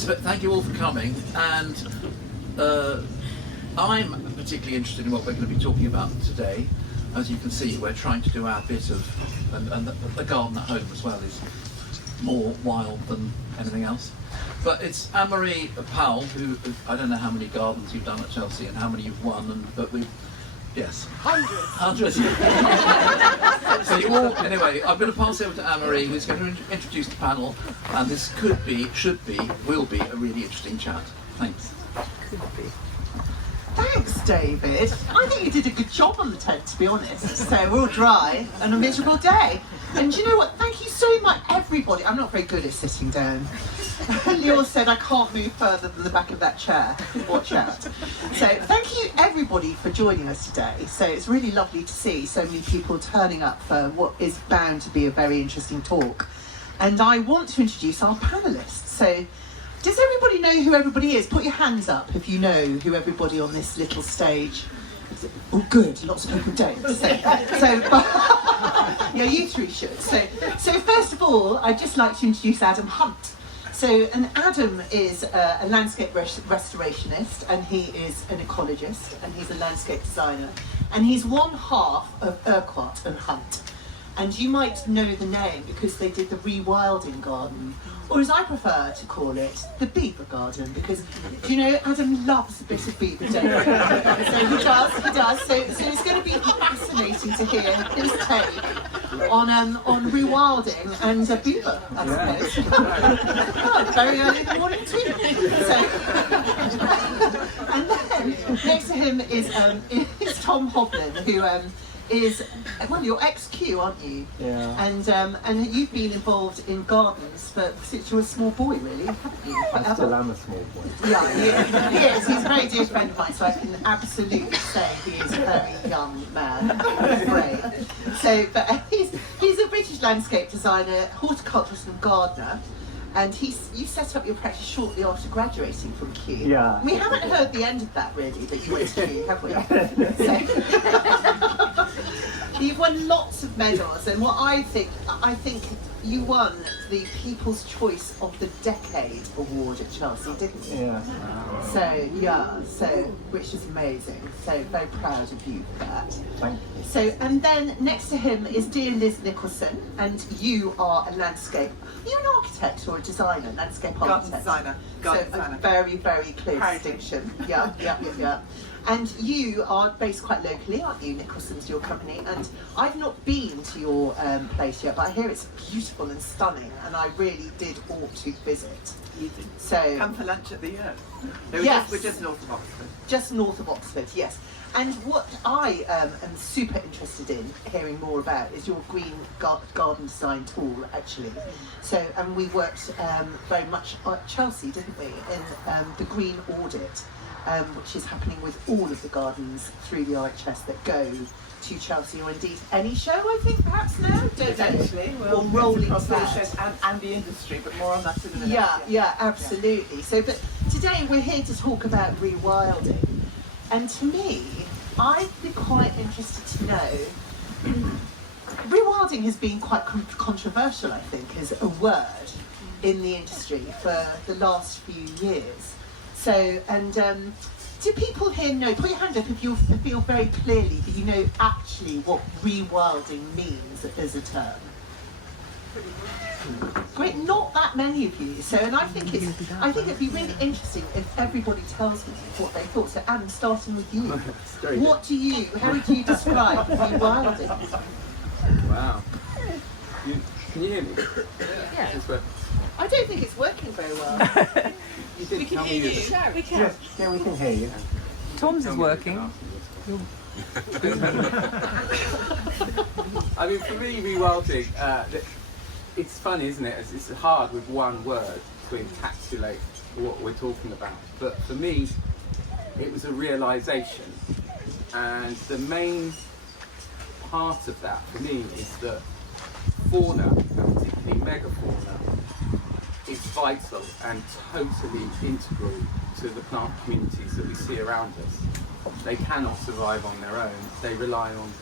So thank you all for coming, and I'm particularly interested in what we're going to be talking about today. As you can see, we're trying to do our bit of, and the garden at home as well is more wild than anything else. But it's Anne-Marie Powell, who, I don't know how many gardens you've done at Chelsea and how many you've won, but we've, yes. Hundreds. So you all, anyway, I'm going to pass over to Anne-Marie, who's going to introduce the panel, and this could be, should be, will be a really interesting chat. Thanks. Could be. Thanks, David. I think you did a good job on the tent, to be honest. So we're all dry and a miserable day. And you know what? Thank you so much, everybody. I'm not very good at sitting down. Lior said I can't move further than the back of that chair. Watch out. So thank you, everybody, for joining us today. So it's really lovely to see so many people turning up for what is bound to be a very interesting talk. And I want to introduce our panelists. So does everybody know who everybody is? Put your hands up if you know who everybody on this little stage. Oh, good. Lots of people don't. Yeah, you three should. So first of all, I'd just like to introduce Adam Hunt. And Adam is a landscape restorationist, and he is an ecologist, and he's a landscape designer, and he's one half of Urquhart and Hart. And you might know the name because they did the Rewilding garden, or as I prefer to call it, the beaver garden, because, do you know, Adam loves a bit of beaver, don't you? So he does. So it's going to be fascinating to hear his take on rewilding and a beaver, I suppose. Oh, very early in the morning too. And then next to him is Tom Hoblyn, who is, well, you're ex-Q, aren't you? Yeah. And you've been involved in gardens since you were a small boy, really, haven't you? I still am a small boy. Yeah, he is. He's a very dear friend of mine, so I can absolutely say he is a very young man. He's great. But he's a British landscape designer, horticulturist and gardener. And you set up your practice shortly after graduating from Q. Yeah. We haven't heard the end of that, really, that you went to Q, have we? You've won lots of medals, and what I think you won the People's Choice of the Decade award at Chelsea, didn't you? Yeah. So which is amazing. So very proud of you for that. Thank you. So, and then next to him is dear Liz Nicholson, and you are a landscape. Are you an architect or a designer? Landscape architect. Garden So designer. a very, very clear distinction. Yeah. And you are based quite locally, aren't you? Nicholson's your company, and I've not been to your place yet, but I hear it's beautiful and stunning, and I really did ought to visit. You did. So Come for lunch at the No, Yes. we're just north of Oxford. just north of Oxford, yes. And what I am super interested in hearing more about is your green garden design tool, actually. So, and we worked very much at Chelsea, didn't we, in the green audit, which is happening with all of the gardens through the RHS that go to Chelsea, or indeed any show, I think, perhaps now, don't they? Eventually, Or rolling across the back. shows and the industry, but more on that in a minute. Yeah, absolutely. So, but today we're here to talk about rewilding, and to me, I'd be quite interested to know. Rewilding has been quite controversial, I think, as a word in the industry for the last few years. So, and do people here know? Put your hand up if you feel very clearly that you know actually what rewilding means as a term. Great, not that many of you. So, and I think it'd be really interesting if everybody tells me what they thought. So, Adam, starting with you, how would you describe rewilding? Wow. Can you hear me? Yeah. It's working. I don't think it's working very well. You did tell me We can. Yes, yeah, we can hear you. Tom's is working. I mean, for me, rewilding, it's funny, isn't it? It's hard with one word to encapsulate what we're talking about. But for me, it was a realisation. And the main part of that for me is that fauna, and particularly megafauna, is vital and totally integral to the plant communities that we see around us. They cannot survive on their own. They rely on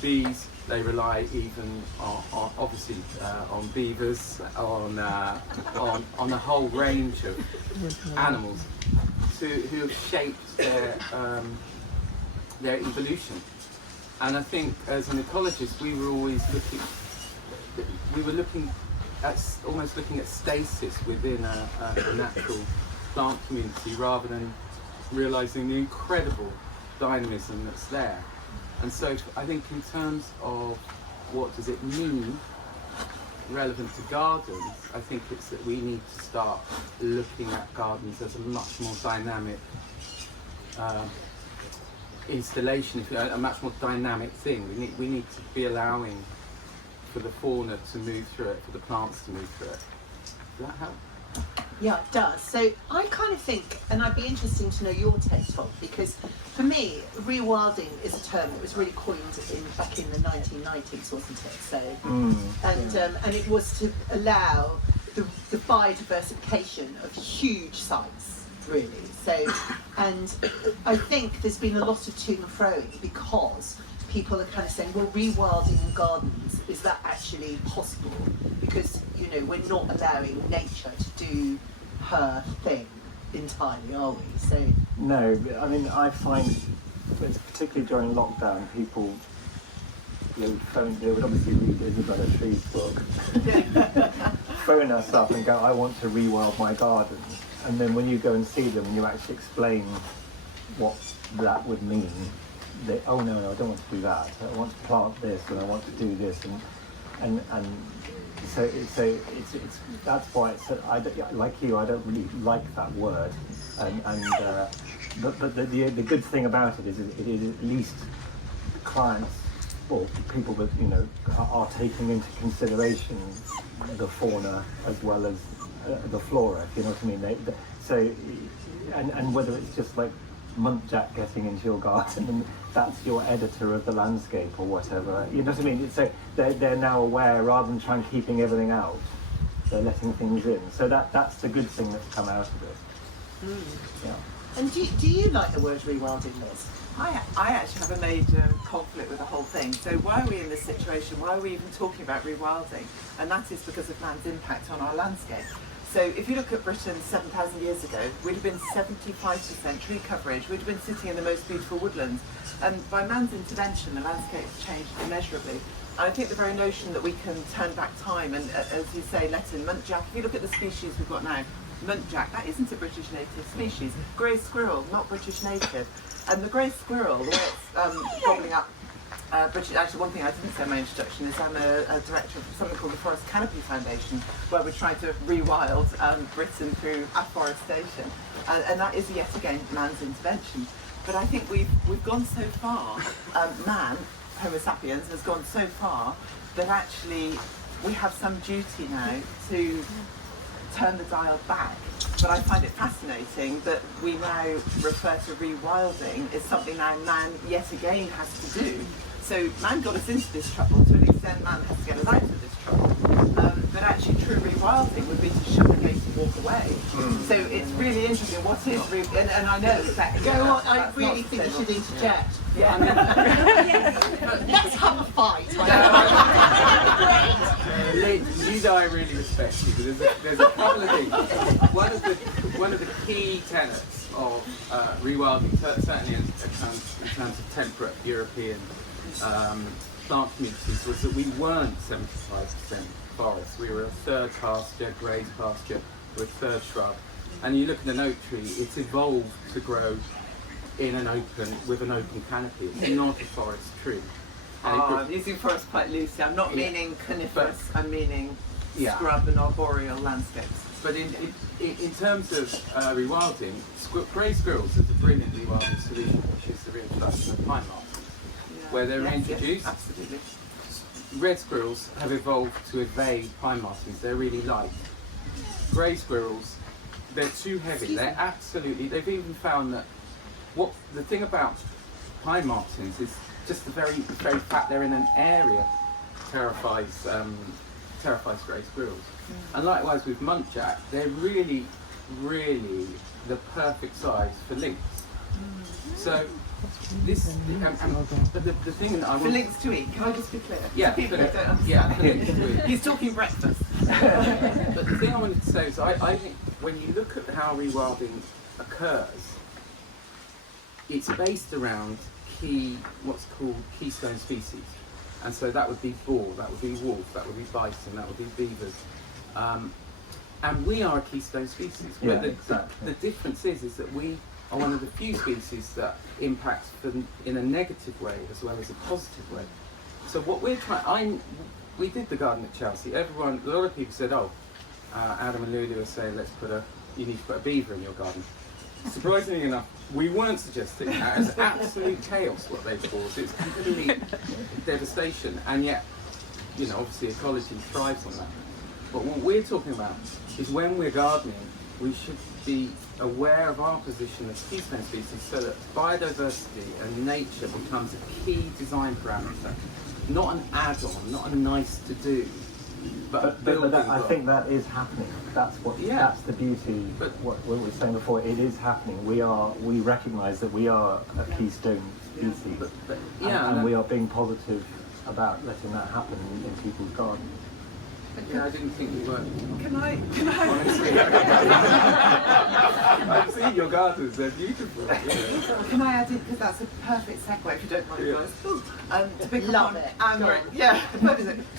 bees, They rely even on obviously on beavers, on a whole range of animals who have shaped their evolution. And I think as an ecologist, we were always looking at almost looking at stasis within a natural plant community rather than realising the incredible dynamism that's there. And so I think in terms of what does it mean relevant to gardens, I think it's that we need to start looking at gardens as a much more dynamic installation, a much more dynamic thing. We need to be allowing for the fauna to move through it, for the plants to move through it. Does that help? Yeah, it does. So I kind of think, and I'd be interested to know your take, Tom, because for me, rewilding is a term that was really coined back in the 1990s, wasn't it? So, and it was to allow the biodiversification of huge sites, really. So, and I think there's been a lot of to and froing because people are kind of saying, well, rewilding in gardens, is that actually possible? Because, you know, we're not allowing nature to do her thing entirely, are we? So No, I mean, I find, particularly during lockdown, people, they would obviously read Isabella Tree's book, phone us up and go, I want to rewild my garden. And then when you go and see them and you actually explain what that would mean, they, oh no, I don't want to do that. I want to plant this and I want to do this, and so it's that's why it's like you. I don't really like that word, but the good thing about it is at least clients or people that are taking into consideration the fauna as well as the flora. If you know what I mean. So whether it's just like muntjac getting into your garden and that's your editor of the landscape or whatever, you know what I mean? So they're now aware, rather than trying keeping everything out, they're letting things in. So that's the good thing that's come out of it. Yeah. And do you like the word rewilding, Liz? I actually have a major conflict with the whole thing. So why are we in this situation? Why are we even talking about rewilding? And that is because of man's impact on our landscape. So if you look at Britain 7,000 years ago, we'd have been 75% tree coverage. We'd have been sitting in the most beautiful woodlands. And by man's intervention, the landscape changed immeasurably. And I think the very notion that we can turn back time and, as you say, let in muntjac. If you look at the species we've got now, muntjac, that isn't a British native species. Grey squirrel, not British native. And the grey squirrel, the way it's gobbling up British, actually one thing I didn't say in my introduction is I'm a director of something called the Forest Canopy Foundation, where we're trying to rewild Britain through afforestation, and that is yet again man's intervention. But I think we've gone so far, man, Homo sapiens, has gone so far that actually we have some duty now to turn the dial back. But I find it fascinating that we now refer to rewilding as something now man yet again has to do. So man got us into this trouble, to an extent man has to get us out of this trouble. But actually true rewilding would be to shut the gate and walk away. So it's really interesting, what is and I know exactly. Go on, I really think you should interject. Yeah. Let's have a fight. Liz, you know I really respect you, but there's a couple of things. One of the key tenets of rewilding, certainly in terms of temperate European plant communities, was that we weren't 75% forest. We were a third pasture, grazed pasture, with a third shrub. And you look at an oak tree, it's evolved to grow in with an open canopy. It's not a forest tree. I'm using forest quite loosely. I'm not meaning coniferous, I'm meaning scrub and arboreal landscapes. But in terms of rewilding, grey squirrels is a brilliant rewilding solution, which is the reintroduction of pine martens, where they're introduced. Yes, absolutely. Red squirrels have evolved to evade pine martens. They're really light. Grey squirrels, they're too heavy. They've even found that the thing about pine martens is just the very fact they're in an area terrifies grey squirrels. And likewise with muntjac, they're really, really the perfect size for lynx. So But the thing that I For want... links to eat, can I just be clear? Yeah, For people who don't understand. yeah, for links to eat. He's talking breakfast. But the thing I wanted to say is I think when you look at how rewilding occurs, it's based around what's called keystone species. And so that would be boar, that would be wolf, that would be bison, that would be beavers. And we are a keystone species. Yeah, But exactly. the difference is that we are one of the few species that impacts in a negative way as well as a positive way. So what we're we did the garden at Chelsea. A lot of people said, oh, Adam and Lulu were saying, you need to put a beaver in your garden. Surprisingly enough, we weren't suggesting that. It's absolute chaos what they've caused. It's complete devastation, and yet, obviously ecology thrives on that. But what we're talking about is when we're gardening, we should be aware of our position as keystone species so that biodiversity and nature becomes a key design parameter, not an add-on, not a nice to do, but a building I block. think that is happening. That's the beauty. But what we were saying before, it is happening. We recognise that we are a keystone species, and we are being positive about letting that happen in people's gardens. Yeah, I didn't think you were. Can I? Honestly. I've seen your gardens, they're beautiful. Can I add in, because that's a perfect segue, if you don't mind, guys. To pick Love up on it. Anne-Marie, yeah, to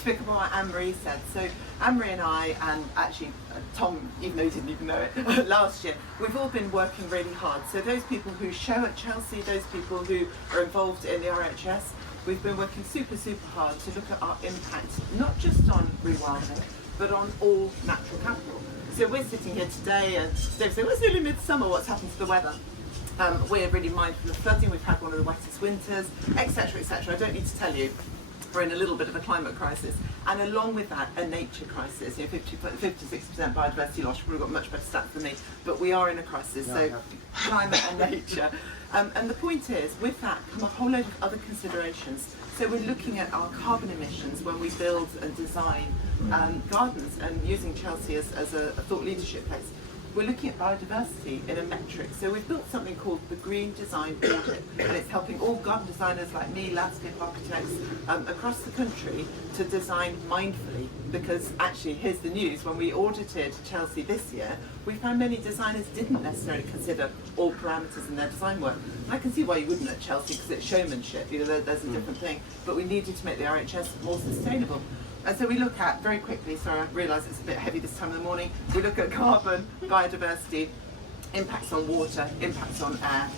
pick up on what Anne-Marie said. So Anne-Marie and I, and actually Tom, even though he didn't even know it, last year, we've all been working really hard. So those people who show at Chelsea, those people who are involved in the RHS, we've been working super, super hard to look at our impact, not just on rewilding, but on all natural capital. So we're sitting here today and Dave said, well, it's nearly midsummer, what's happened to the weather? We're really mindful of flooding, we've had one of the wettest winters, etc., etc. I don't need to tell you, we're in a little bit of a climate crisis. And along with that, a nature crisis. 50-60% biodiversity loss, you've probably got much better stats than me, but we are in a crisis, so climate and nature. And the point is, with that come a whole load of other considerations. So we're looking at our carbon emissions when we build and design gardens, and using Chelsea as a thought leadership place. We're looking at biodiversity in a metric. So we've built something called the Green Design Audit, and it's helping all garden designers like me, landscape architects across the country to design mindfully. Because actually, here's the news, when we audited Chelsea this year, we found many designers didn't necessarily consider all parameters in their design work. And I can see why you wouldn't at Chelsea, because it's showmanship, there's a different thing. But we needed to make the RHS more sustainable. And so we look at, very quickly, sorry I realise it's a bit heavy this time of the morning, we look at carbon, biodiversity, impacts on water, impacts on air,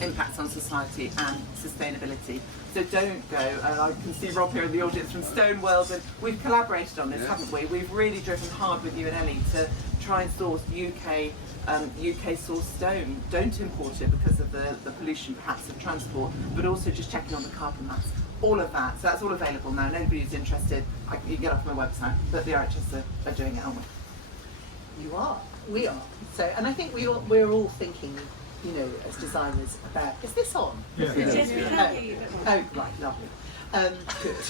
impacts on society and sustainability. So don't go, and I can see Rob here in the audience from Stone World, and we've collaborated on this, haven't we? We've really driven hard with you and Ellie to try and source UK sourced stone. Don't import it because of the pollution perhaps of transport, but also just checking on the carbon maps. All of that, so that's all available now, and anybody who's interested, you can get off my website, but the RHS are doing it, aren't we? You are. We are. So, and I think we're all thinking, as designers about, is this on? Yeah. Yes, we can hear you. Oh, right, lovely. Good.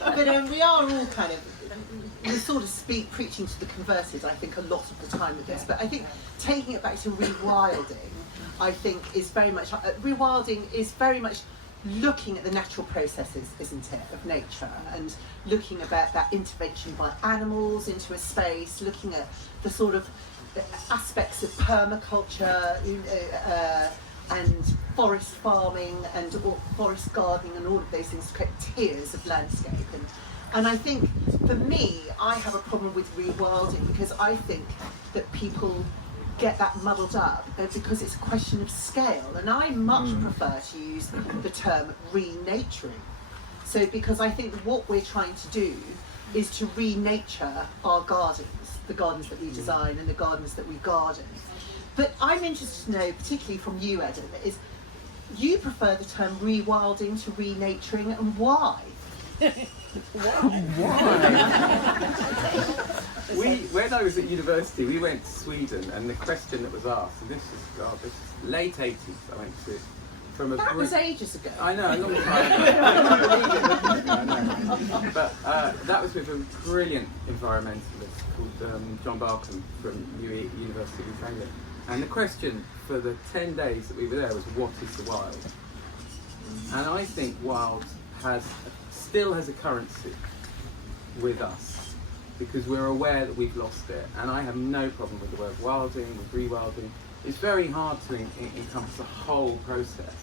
But we are all kind of, we sort of preaching to the converted, I think, a lot of the time with this. But I think taking it back to rewilding, I think is very much, rewilding is very much looking at the natural processes, isn't it, of nature, and looking about that intervention by animals into a space, looking at the sort of aspects of permaculture and forest farming and forest gardening and all of those things to create tiers of landscape. And I think, for me, I have a problem with rewilding because I think that people get that muddled up because it's a question of scale, and I much prefer to use the term renaturing. So because I think what we're trying to do is to renature our gardens, the gardens that we design and the gardens that we garden. But I'm interested to know, particularly from you, Adam, is you prefer the term rewilding to renaturing, and why? When I was at university, we went to Sweden, and the question that was asked, and this is late 80s, I went to, from a That was ages ago. I know, a long time ago. I know. But that was with a brilliant environmentalist called John Barkham from University of East Anglia. And the question for the 10 days that we were there was, what is the wild? And I think wild still has a currency with us, because we're aware that we've lost it. And I have no problem with the word wilding, with rewilding. It's very hard to encompass a whole process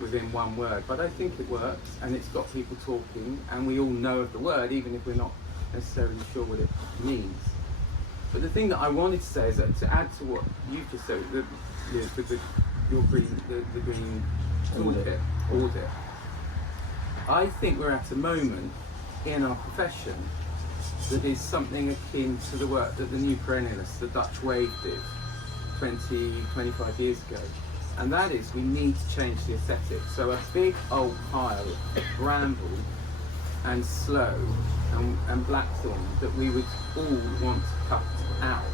within one word, but I think it works, and it's got people talking, and we all know of the word, even if we're not necessarily sure what it means. But the thing that I wanted to say is that, to add to what you've just said, with your green toolkit audit, I think we're at a moment in our profession that is something akin to the work that the new Panelists, the Dutch Wave, did 25 years ago. And that is, we need to change the aesthetic. So a big old pile of bramble and sloe and blackthorn that we would all want to cut out.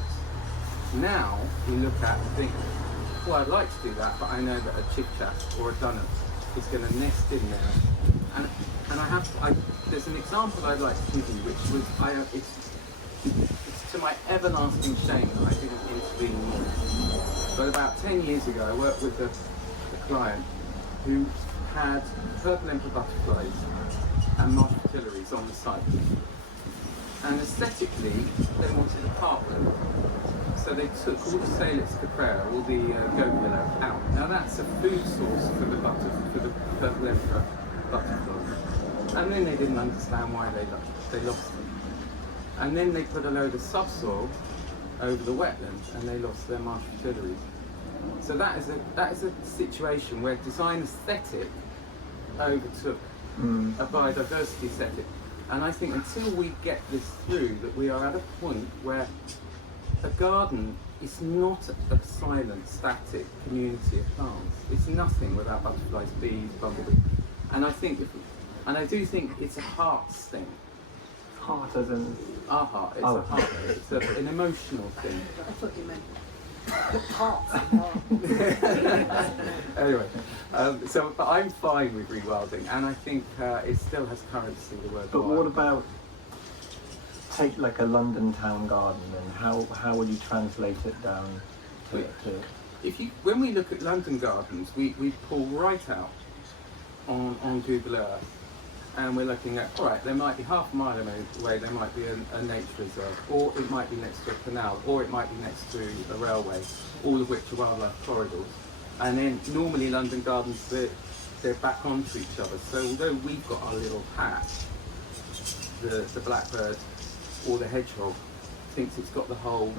Now we look at and think, well, I'd like to do that, but I know that a chipchat or a dunnet is going to nest in there. And there's an example I'd like to give you, which was, it's to my everlasting shame that I didn't intervene more. But about 10 years ago, I worked with a client who had purple emperor butterflies and marsh fritillaries on the site. And aesthetically, they wanted a parkland. So they took all the Salix caprera, all the goat willow, out. Now that's a food source for the purple emperor butterflies. And then they didn't understand why they lost them. And then they put a load of subsoil over the wetlands, and they lost their marsh fritillaries. So that is a situation where design aesthetic overtook a biodiversity aesthetic. And I think until we get this through, that we are at a point where a garden is not a silent, static community of plants. It's nothing without butterflies, bees, bumblebees. And I do think it's a hearts thing. Heart as in... Our heart. It's a heart. It's an emotional thing. I thought you meant hearts. Anyway, but I'm fine with rewilding, and I think it still has currency, the word. But wild. what about, take like a London town garden, and how would you translate it down to... When we look at London gardens, we pull right out on Google Earth, and we're looking at, all right, there might be half a mile away, there might be a nature reserve, or it might be next to a canal, or it might be next to a railway, all of which are wildlife corridors. And then normally London gardens, they're back onto each other. So although we've got our little patch, the blackbird or the hedgehog thinks it's got the whole.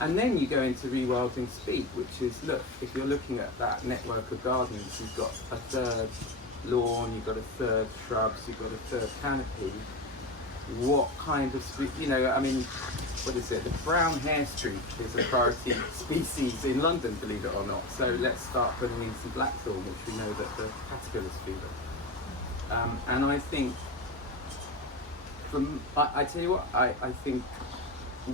And then you go into rewilding speak, which is, look, if you're looking at that network of gardens, you've got a third lawn, you've got a third shrubs, you've got a third canopy. What kind of street, what is it? The brown hair streak is a priority species in London, believe it or not. So let's start putting in some blackthorn, which we know that the caterpillars feed on. And I think, I tell you what, I think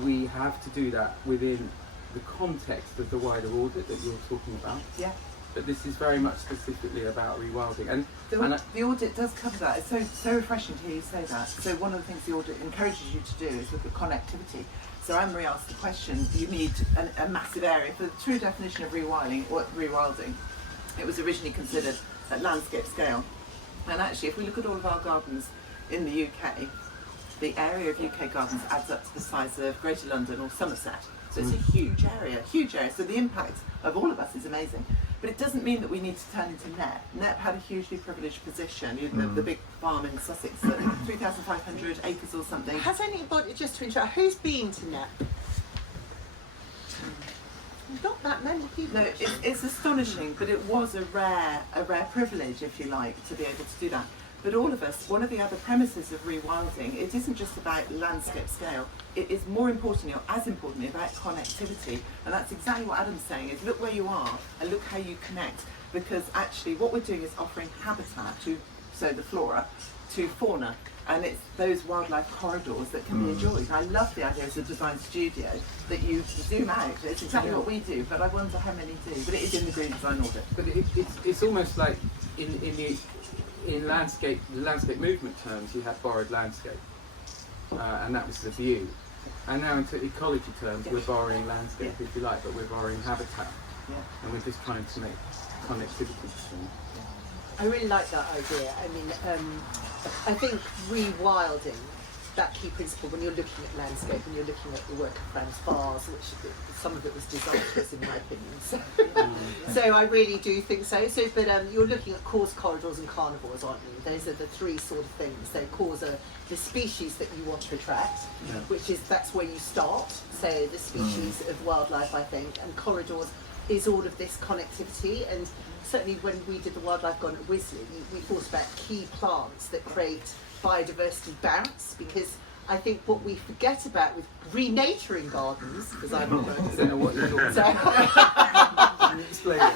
we have to do that within the context of the wider audit that you're talking about. Yeah. But this is very much specifically about rewilding. And the audit does cover that. It's so refreshing to hear you say that. So one of the things the audit encourages you to do is look at connectivity. So Anne-Marie asked the question, do you need a massive area? For the true definition of rewilding, it was originally considered at landscape scale. And actually, if we look at all of our gardens in the UK, the area of UK gardens adds up to the size of Greater London or Somerset. So it's a huge area, huge area. So the impact of all of us is amazing. But it doesn't mean that we need to turn into NEP. NEP had a hugely privileged position. The big farm in Sussex, 3,500 acres or something. Has anybody, just to interrupt, who's been to NEP? Not that many people. No, it's astonishing, but it was a rare privilege, if you like, to be able to do that. But all of us, one of the other premises of rewilding, it isn't just about landscape scale. It is more importantly, or as importantly, about connectivity. And that's exactly what Adam's saying, is look where you are and look how you connect. Because actually what we're doing is offering habitat so the flora, to fauna. And it's those wildlife corridors that can be enjoyed. I love the idea as a design studio that you zoom out. It's exactly what we do, but I wonder how many do. But it is in the green design audit. But it's almost like in the landscape movement terms, you have borrowed landscape, and that was the view. And now into ecology terms, we're borrowing landscape, if you like, but we're borrowing habitat. And we're just trying to make connectivity between. I really like that idea. I mean, I think rewilding, that key principle when you're looking at landscape and you're looking at the work of Franz Vars, which some of it was disastrous in my opinion. So I really do think so. But you're looking at cause, corridors and carnivores, aren't you? Those are the three sort of things. So cause are the species that you want to attract, that's where you start. So the species of wildlife, I think, and corridors is all of this connectivity. And certainly when we did the Wildlife Garden at Wisley, we thought about key plants that create biodiversity bounce, because I think what we forget about with renaturing gardens, because I don't know what you're talking about. Explain it.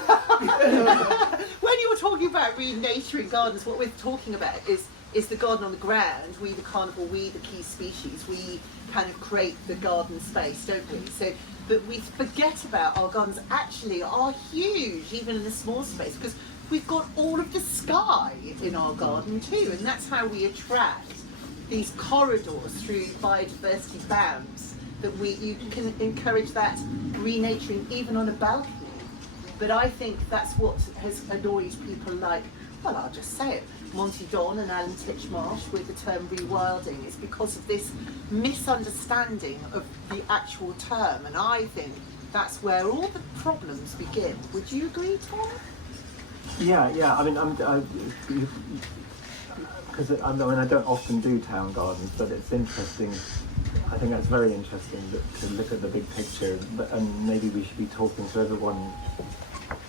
When you're talking about renaturing gardens, what we're talking about is the garden on the ground. We, the carnivore, we, the key species, we kind of create the garden space, don't we? So, but we forget about our gardens actually are huge, even in a small space, because we've got all of the sky in our garden too, and that's how we attract these corridors through biodiversity bounds, that you can encourage that renaturing even on a balcony. But I think that's what has annoyed people like, well, I'll just say it, Monty Don and Alan Titchmarsh with the term rewilding, is because of this misunderstanding of the actual term, and I think that's where all the problems begin. Would you agree, Tom? Yeah. I mean, because I don't often do town gardens, but it's interesting. I think that's very interesting to look at the big picture, and maybe we should be talking to everyone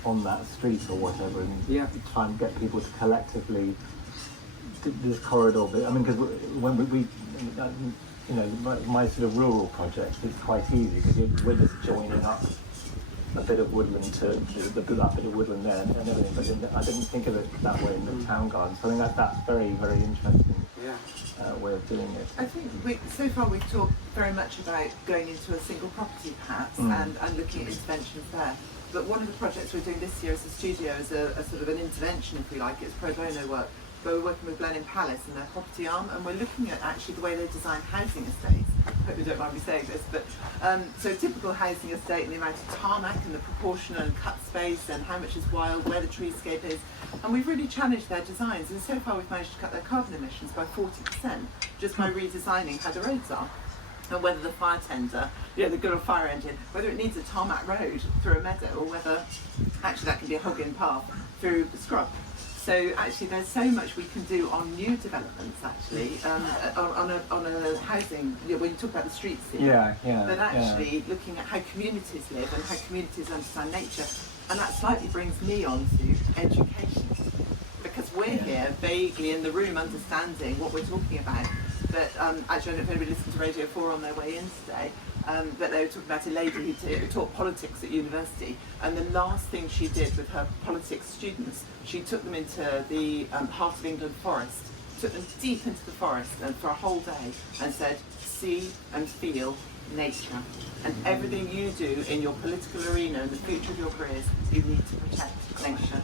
on that street or whatever, and try and get people to collectively this corridor bit. I mean, because when we my sort of rural project, it's quite easy because we're just joining up a bit of woodland to that bit of woodland there and everything. But I didn't think of it that way in the town garden. So I think that's very, very interesting way of doing it. I think so far we've talked very much about going into a single property perhaps and looking at interventions there. But one of the projects we're doing this year as a studio is a sort of an intervention, if we like. It's pro bono work, where we're working with Blenheim Palace and their property arm, and we're looking at actually the way they design housing estates. I hope you don't mind me saying this, but so a typical housing estate and the amount of tarmac and the proportional and cut space and how much is wild, where the treescape is, and we've really challenged their designs, and so far we've managed to cut their carbon emissions by 40% just by redesigning how the roads are. And whether the fire tender, the good old fire engine, whether it needs a tarmac road through a meadow or whether actually that can be a hog-in path through the scrub. So actually there's so much we can do on new developments actually, on a housing, when you talk about the streets here, but actually looking at how communities live and how communities understand nature. And that slightly brings me on to education, because we're here vaguely in the room understanding what we're talking about. But actually, I don't know if anybody listened to Radio 4 on their way in today, but they were talking about a lady who taught politics at university, and the last thing she did with her politics students, she took them into the Heart of England forest, took them deep into the forest and for a whole day, and said, see and feel nature. And everything you do in your political arena and the future of your careers, you need to protect nature.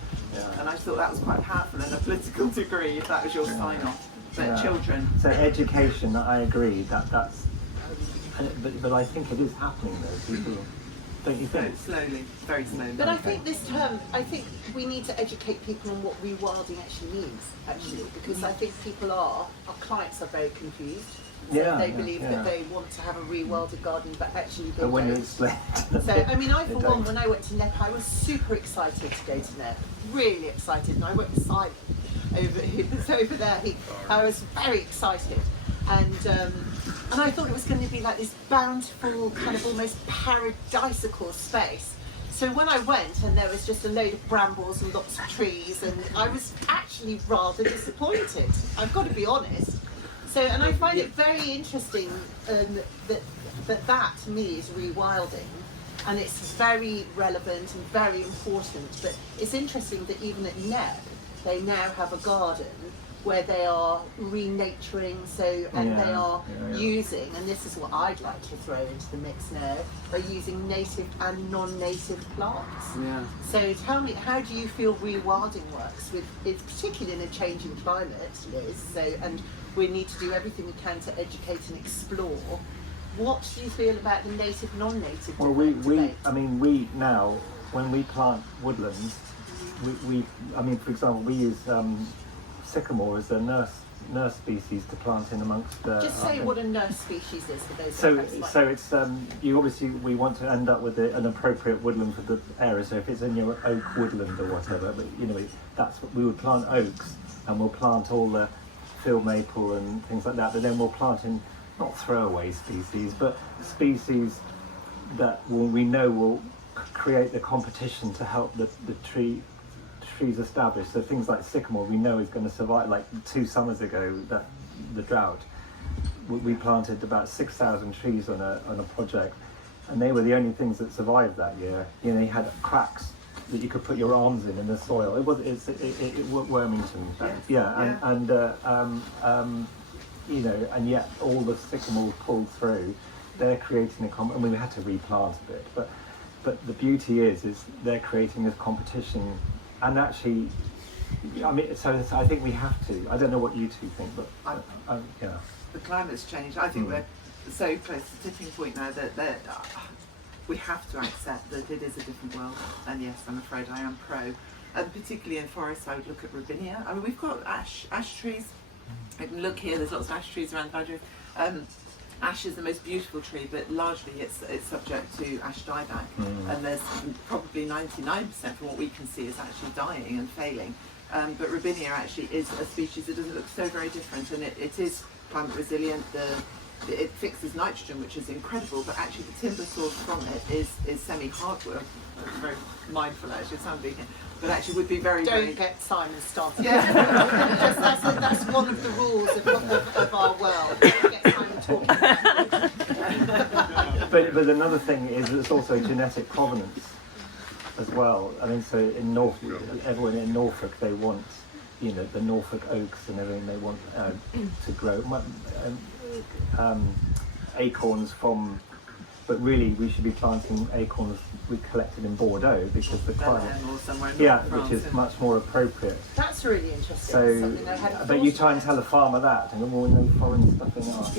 And I thought that was quite powerful in a political degree, if that was your sign-off. But children. So education, I agree. But I think it is happening though. People, don't you think? Slowly, very slowly. But I think this term, I think we need to educate people on what rewilding actually means, actually, because I think our clients are very confused. So they believe that they want to have a rewilded garden, but actually they when you don't. explain, So, I mean, I for one, when I went to NEP, I was super excited to go to NEP, really excited, and I went with Simon over there. I was very excited, and I thought it was going to be like this bountiful, kind of almost paradisical space. So when I went, and there was just a load of brambles and lots of trees, and I was actually rather disappointed. I've got to be honest. So, and I find it very interesting that to me is rewilding, and it's very relevant and very important. But it's interesting that even at NEP, they now have a garden where they are renaturing, they are using, and this is what I'd like to throw into the mix now, they're using native and non-native plants. So tell me, how do you feel rewilding works, it's particularly in a changing climate, Liz, and we need to do everything we can to educate and explore. what do you feel about the native, non-native? Well, we now, when we plant woodlands, I mean, for example, we use sycamore as a nurse species to plant in amongst the... Just say what a nurse species is for those So perhaps it's we want to end up with an appropriate woodland for the area. So if it's in your oak woodland or whatever, but that's what we would plant oaks, and we'll plant all the field maple and things like that. But then we'll plant in not throwaway species, but species that we know will create the competition to help the trees established. So things like sycamore we know is going to survive. Like 2 summers ago, the drought, we planted about 6,000 trees on a project, and they were the only things that survived that year. You had cracks that you could put your arms in the soil. It Wormington. And yet all the sycamores pulled through. They're creating and we had to replant a bit, but the beauty is they're creating this competition. And actually, I mean, so I think we have to. I don't know what you two think, but yeah. The climate's changed. I think we're so close to the tipping point now that we have to accept that it is a different world. And yes, I'm afraid I am pro. And particularly in forests, I would look at Robinia. I mean, we've got ash trees. I can look here. There's lots of ash trees around the boundary. Ash is the most beautiful tree, but largely it's subject to ash dieback, and there's probably 99% from what we can see is actually dying and failing. But Robinia actually is a species that doesn't look so very different, and it is climate resilient. It fixes nitrogen, which is incredible, but actually the timber source from it is semi-hardwood. I'm very mindful actually of somebody here, but actually would be very... Don't get Simon started. Yeah. that's one of the rules of our world. Don't get Simon talking about it. But another thing is it's also genetic provenance as well. I mean, so in everyone in Norfolk, they want, the Norfolk oaks and everything, they want to grow acorns from, but really we should be planting acorns we collected in Bordeaux because the climate, which is much more appropriate. That's really interesting. So, something I hadn't but you try and tell a farmer that, and well, no foreign stuff in ours.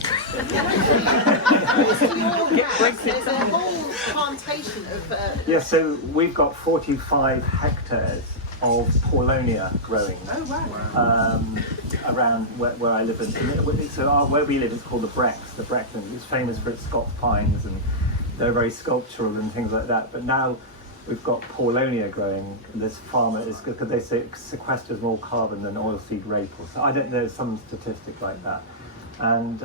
There's a whole plantation of... Yeah, so we've got 45 hectares of Paulonia growing around where I live. Where we live is called the Breckland. It's famous for its Scots pines, and they're very sculptural and things like that. But now we've got Paulonia growing. This farmer is good because they say it sequesters more carbon than oilseed rape. So I don't know, some statistic like that, and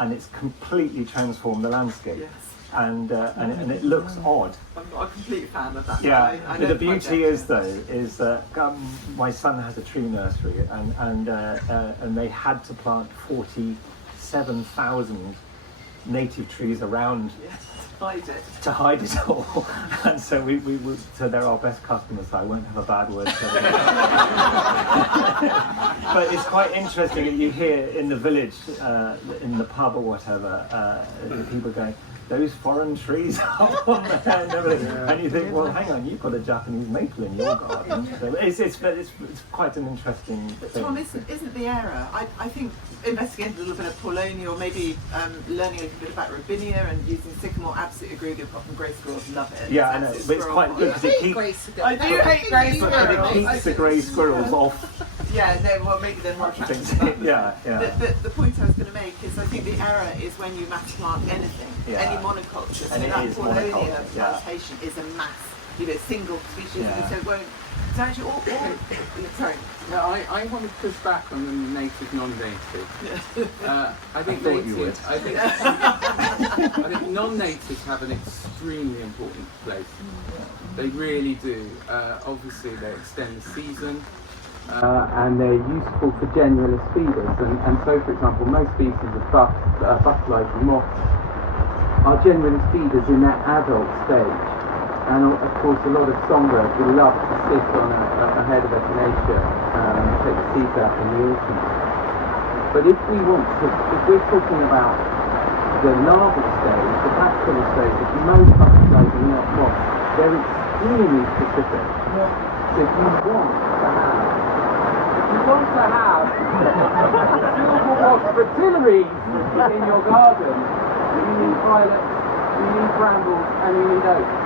it's completely transformed the landscape. Yes. And it looks odd. I'm not a complete fan of that. Yeah, I but the beauty is that my son has a tree nursery, and they had to plant 47,000 native trees around to hide it all. And so so they're our best customers. So I won't have a bad word. But it's quite interesting that you hear in the village, in the pub or whatever, people going, those foreign trees are there and everything. And you think, well, hang on, you've got a Japanese maple in your garden. So it's quite an interesting thing. Tom, isn't the error? I think investigating a little bit of Paulonia, or maybe learning a little bit about Robinia and using sycamore, absolutely agree with you, apart from grey squirrels, love it. Yeah, I know, but it's quite good because it keeps... I do hate grey squirrels. But it keeps the grey squirrels off. Yeah, no, well, maybe they're more attractive. Yeah. The point I was going to make is I think the error is when you mass plant anything, any monoculture. And so that Paulonia monoculture, plantation is a mass, single species, Yeah. so it won't. It's actually all sorry. No, I want to push back on the native, non-native. I think thought you would. I think non-natives have an extremely important place. They really do. Obviously, they extend the season. And they're useful for generalist feeders, and so, for example, most species of butterflies and moths are generalist feeders in their adult stage, and of course a lot of songbirds would love to sit on a head of echinacea and take the seeds out in the autumn. But if we're talking about the larval stage, the bacterial stage of most butterflies and moths, they're extremely specific. So if you want to have silver wasp fritillaries in your garden, need violets, you need brambles, and you need oaks.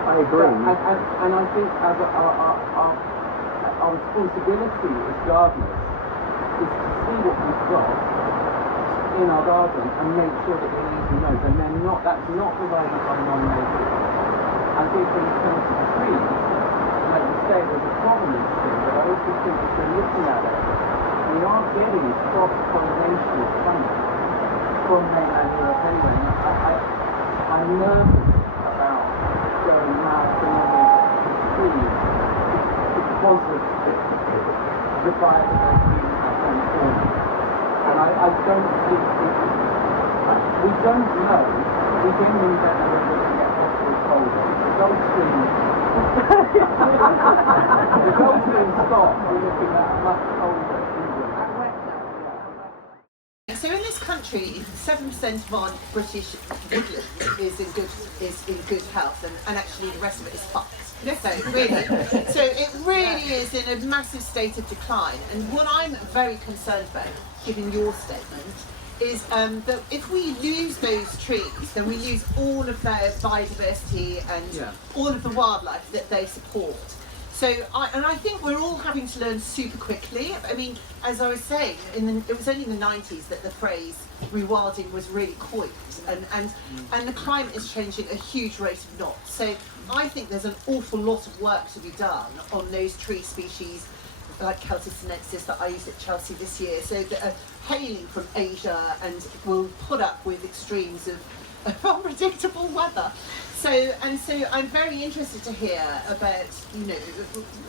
I agree. And I think as our responsibility as gardeners is to see what we've got in our garden and make sure that we're using those. And that's not provided by non-native. I think when it comes to the trees, like you say, there's a provenance thing, but I also think if we're looking at it, we are getting cross-pollination of plants from mainland Europe anyway. I'm nervous about going marathon trees because of the biodiversity we have going forward. And I don't think we don't know. We genuinely don't know whether we're going to get hotter or colder. The Gulf Stream, the Gulf Stream stops. We're looking at much colder England. So in this country, 7% of our British woodland is in good health, and actually the rest of it is fucked. So it really is in a massive state of decline. And what I'm very concerned about, given your statement, is that if we lose those trees, then we lose all of their biodiversity and all of the wildlife that they support. So, I think we're all having to learn super quickly. I mean, as I was saying, it was only in the 90s that the phrase rewilding was really coined, and the climate is changing at a huge rate of knots. So I think there's an awful lot of work to be done on those tree species like Celtic sinensis that I used at Chelsea this year, so that are hailing from Asia and will put up with extremes of unpredictable weather. So I'm very interested to hear about,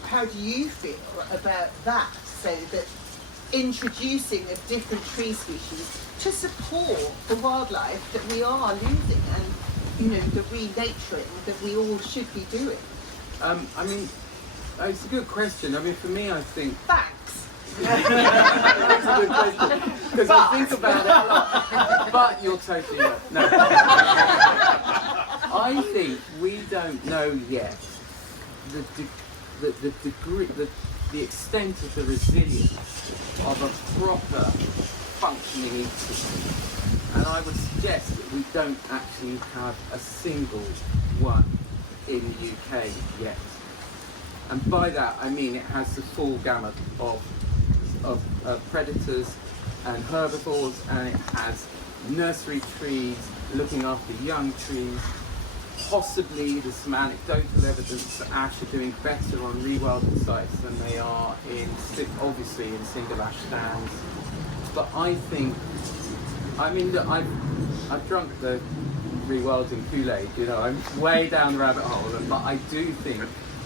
how do you feel about that? So that introducing a different tree species to support the wildlife that we are losing and, the renaturing that we all should be doing. It's a good question. For me, I think... Thanks. That's a good question. Because I think about it a lot. But you're totally right. No. I think we don't know yet the degree, the extent of the resilience of a proper functioning ecosystem. And I would suggest that we don't actually have a single one in the UK yet. And by that I mean it has the full gamut of predators and herbivores, and it has nursery trees looking after young trees. Possibly there's some anecdotal evidence that ash are doing better on rewilding sites than they are obviously in single ash stands. But I think, look, I've drunk the rewilding Kool-Aid, I'm way down the rabbit hole, but I do think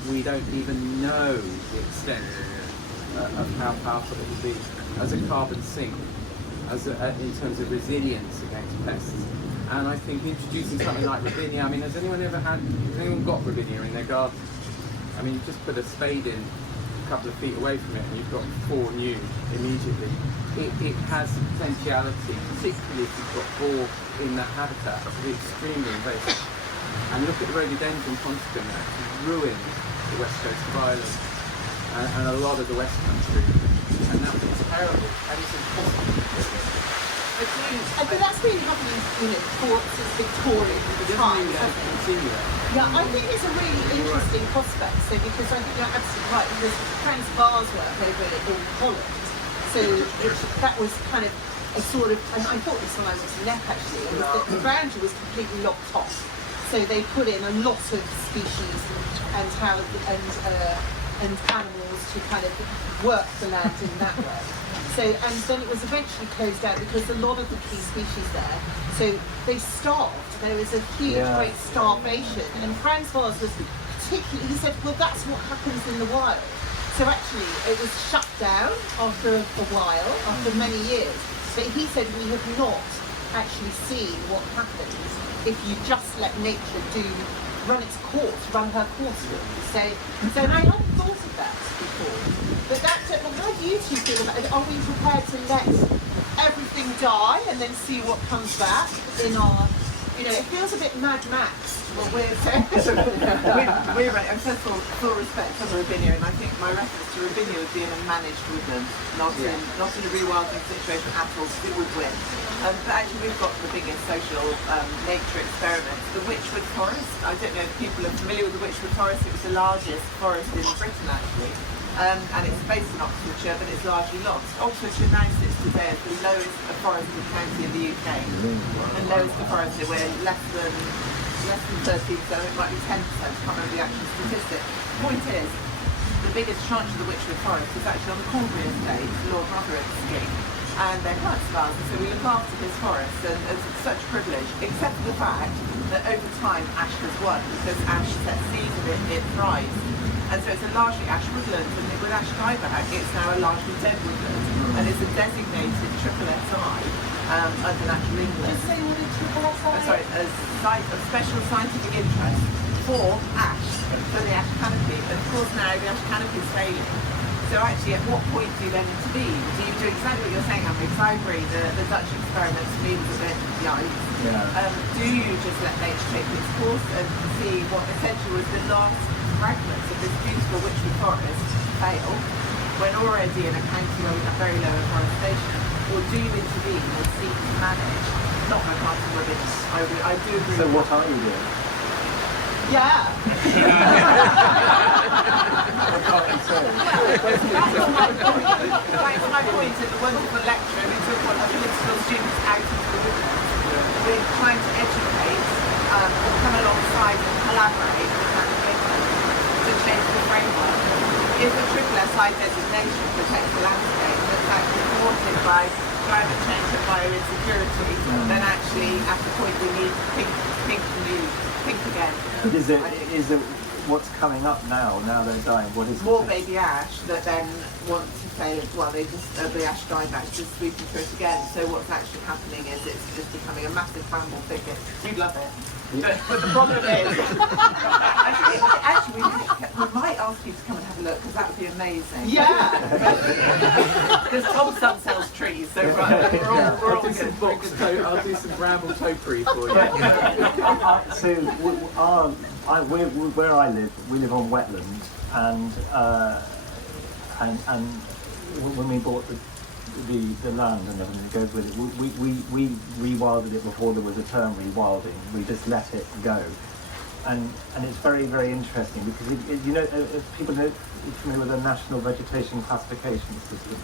we don't even know the extent of how powerful it will be as a carbon sink, in terms of resilience against pests. And I think introducing something like Robinia, has anyone got Robinia in their garden? You just put a spade in a couple of feet away from it and you've got 4 new immediately. It has the potentiality, particularly if you've got boar in that habitat, to be extremely invasive. And look at the rhododendron ponticum there, it's ruined the west coast of Ireland and a lot of the west country. And that was terrible, and it's impossible. But that's been happening, since Victorian times. Yeah, I think it's a really interesting prospect. So because I think you're absolutely right, because Frans Baar's work over in Holland, so that was kind of a sort of, and I thought this when I was in NEP actually, was that the boundary was completely locked off. So they put in a lot of species and animals to kind of work the land in that way. So, and then it was eventually closed out because a lot of the key species there, so they starved. There was a huge, great starvation. And Frans Baar was particularly, he said, well, that's what happens in the wild. So actually, it was shut down after a while, after many years. But he said we have not actually seen what happens if you just let nature run its course, run her course really. So and I hadn't thought of that before. But how do you two feel about it? Are we prepared to let everything die and then see what comes back in our You know, it feels a bit Mad Max. What we're saying. we're right. I'm first of all, full respect for Ravinia, and I think my reference to Ravinia would be in a managed woodland, not in a rewilding situation at all, because it would win. But actually, we've got the biggest social nature experiment, the Witchwood Forest. I don't know if people are familiar with the Witchwood Forest. It was the largest forest in Britain, actually. And it's based in Oxfordshire, but it's largely lost. Oxfordshire now sits today as the lowest forested county in the UK, and lowest forested, we're less than 13%, so it might be 10%, I can't remember the actual statistic. The point is, the biggest tranche of the Witchwood Forest is actually on the Cornbury estate, Lord Rotherham's scheme, and they're clients of ours, so we look after this forest, and it's such a privilege, except for the fact that over time ash has won, because ash sets seeds of it thrives. And so it's a largely ash woodland, and with ash dieback, it's now a largely dead woodland, and it's a designated triple SI under Natural England. Just say what a triple SI. Sorry, a site of special scientific interest for ash, for the ash canopy. And of course now the ash canopy is failing. So actually, at what point do you then intervene? Do you do exactly what you're saying, Amber? Because I agree, the Dutch experiment to me was a bit yikes. Yeah. Do you just let nature take its course and see what essentially was the last fragments of this beautiful Witchwood Forest fail, when already in a county where we have very low afforestation, or do you intervene or seek to manage? Not my part of rubbish. I do agree. So what are you doing? Yeah. Back to my point at the wonderful lecture, we took one of the political students out into the woodlands. We're trying to educate or come alongside and collaborate with that government to change the framework. If a triple SI designation protects the landscape that's actually supported by climate change and bioinsecurity, then actually at the point we need think again. Is it what's coming up now they're dying? What is More it? baby ash that then want to fail, well, they just, the ash dieback just sweeping through it again. So what's actually happening is it's just becoming a massive bramble thicket. You'd love it. But the problem is, actually, we might ask you to come and have a look, because that would be amazing. Yeah. Because Tom's son sells trees, so we're all I'll do some box I'll do some bramble topiary for you. So where I live, we live on wetland, and when we bought the land and everything that goes with it, we rewilded it before there was a term rewilding. We just let it go, and it's very, very interesting because people know familiar with the National Vegetation Classification System,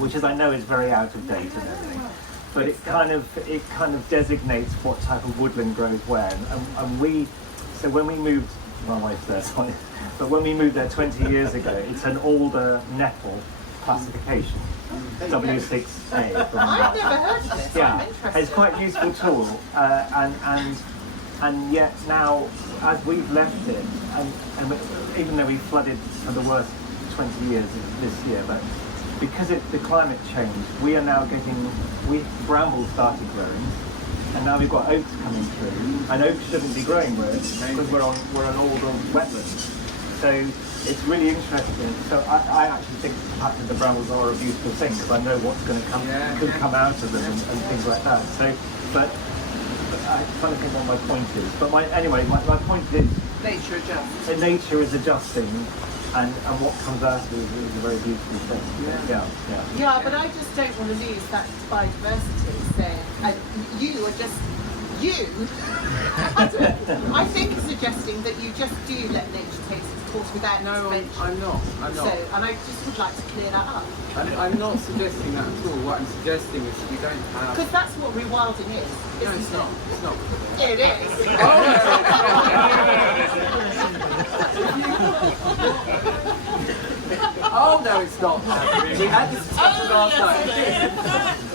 which is, I know, is very out of date and everything, but it kind of designates what type of woodland grows where, and so when we moved, my wife's there, sorry, but when we moved there 20 years ago, it's an older nettle classification. W6A. I've never heard of this. Yeah, I'm interested. it's quite a useful tool, and yet now, as we've left it, and even though we flooded for the worst 20 years of this year, but because the climate change, we are now brambles started growing, and now we've got oaks coming through, and oaks shouldn't be growing where because we're an older wetland. So it's really interesting. So I actually think the fact that the brambles are a beautiful thing, because I know what's going to could come out of them and things like that. So, but I'm trying to think what my point is. But my point is nature adjusts. that nature is adjusting, and what comes out of it is a very beautiful thing. Yeah, but I just don't want to lose that biodiversity. So you are just I think suggesting that you just do let nature take its course without intervention. I'm not. So, and I just would like to clear that up. I'm not suggesting that at all. What I'm suggesting is that we don't have. Because that's what rewilding is. No, it's not. It's not. It is. Oh no, it's not. We had this discussion last night.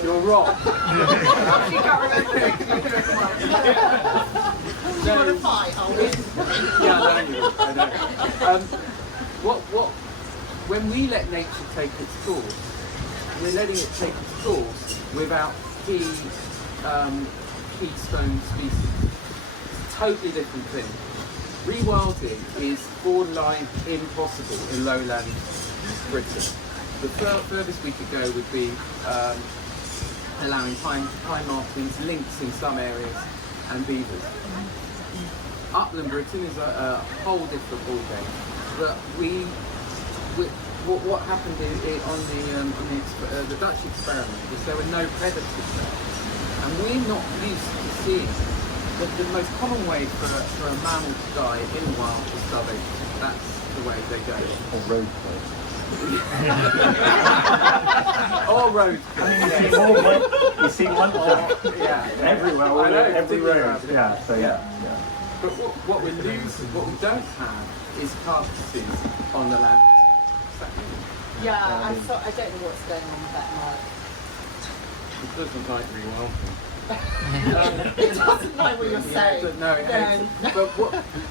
You're wrong. You can't remember it. Do you want to fight? I'll win. Yeah, I know. When we let nature take its course, we're letting it take its course without keystone species. It's a totally different thing. Rewilding is borderline impossible in lowland Britain. The furthest we could go would be allowing pine markings, links in some areas, and beavers. Upland Britain is a whole different ballgame. But what happened on the Dutch experiment was there were no predators there, and we're not used to seeing the most common way for a mammal to die in the wild is starvation. That's the way they go. Or road closed. Or road. You see one everywhere, all every road. Yeah, so yeah. But what we don't have is carcasses on the land. Yeah, I don't know what's going on with that mark. It doesn't like rewilding. It doesn't like what you're saying. No, it hates it. But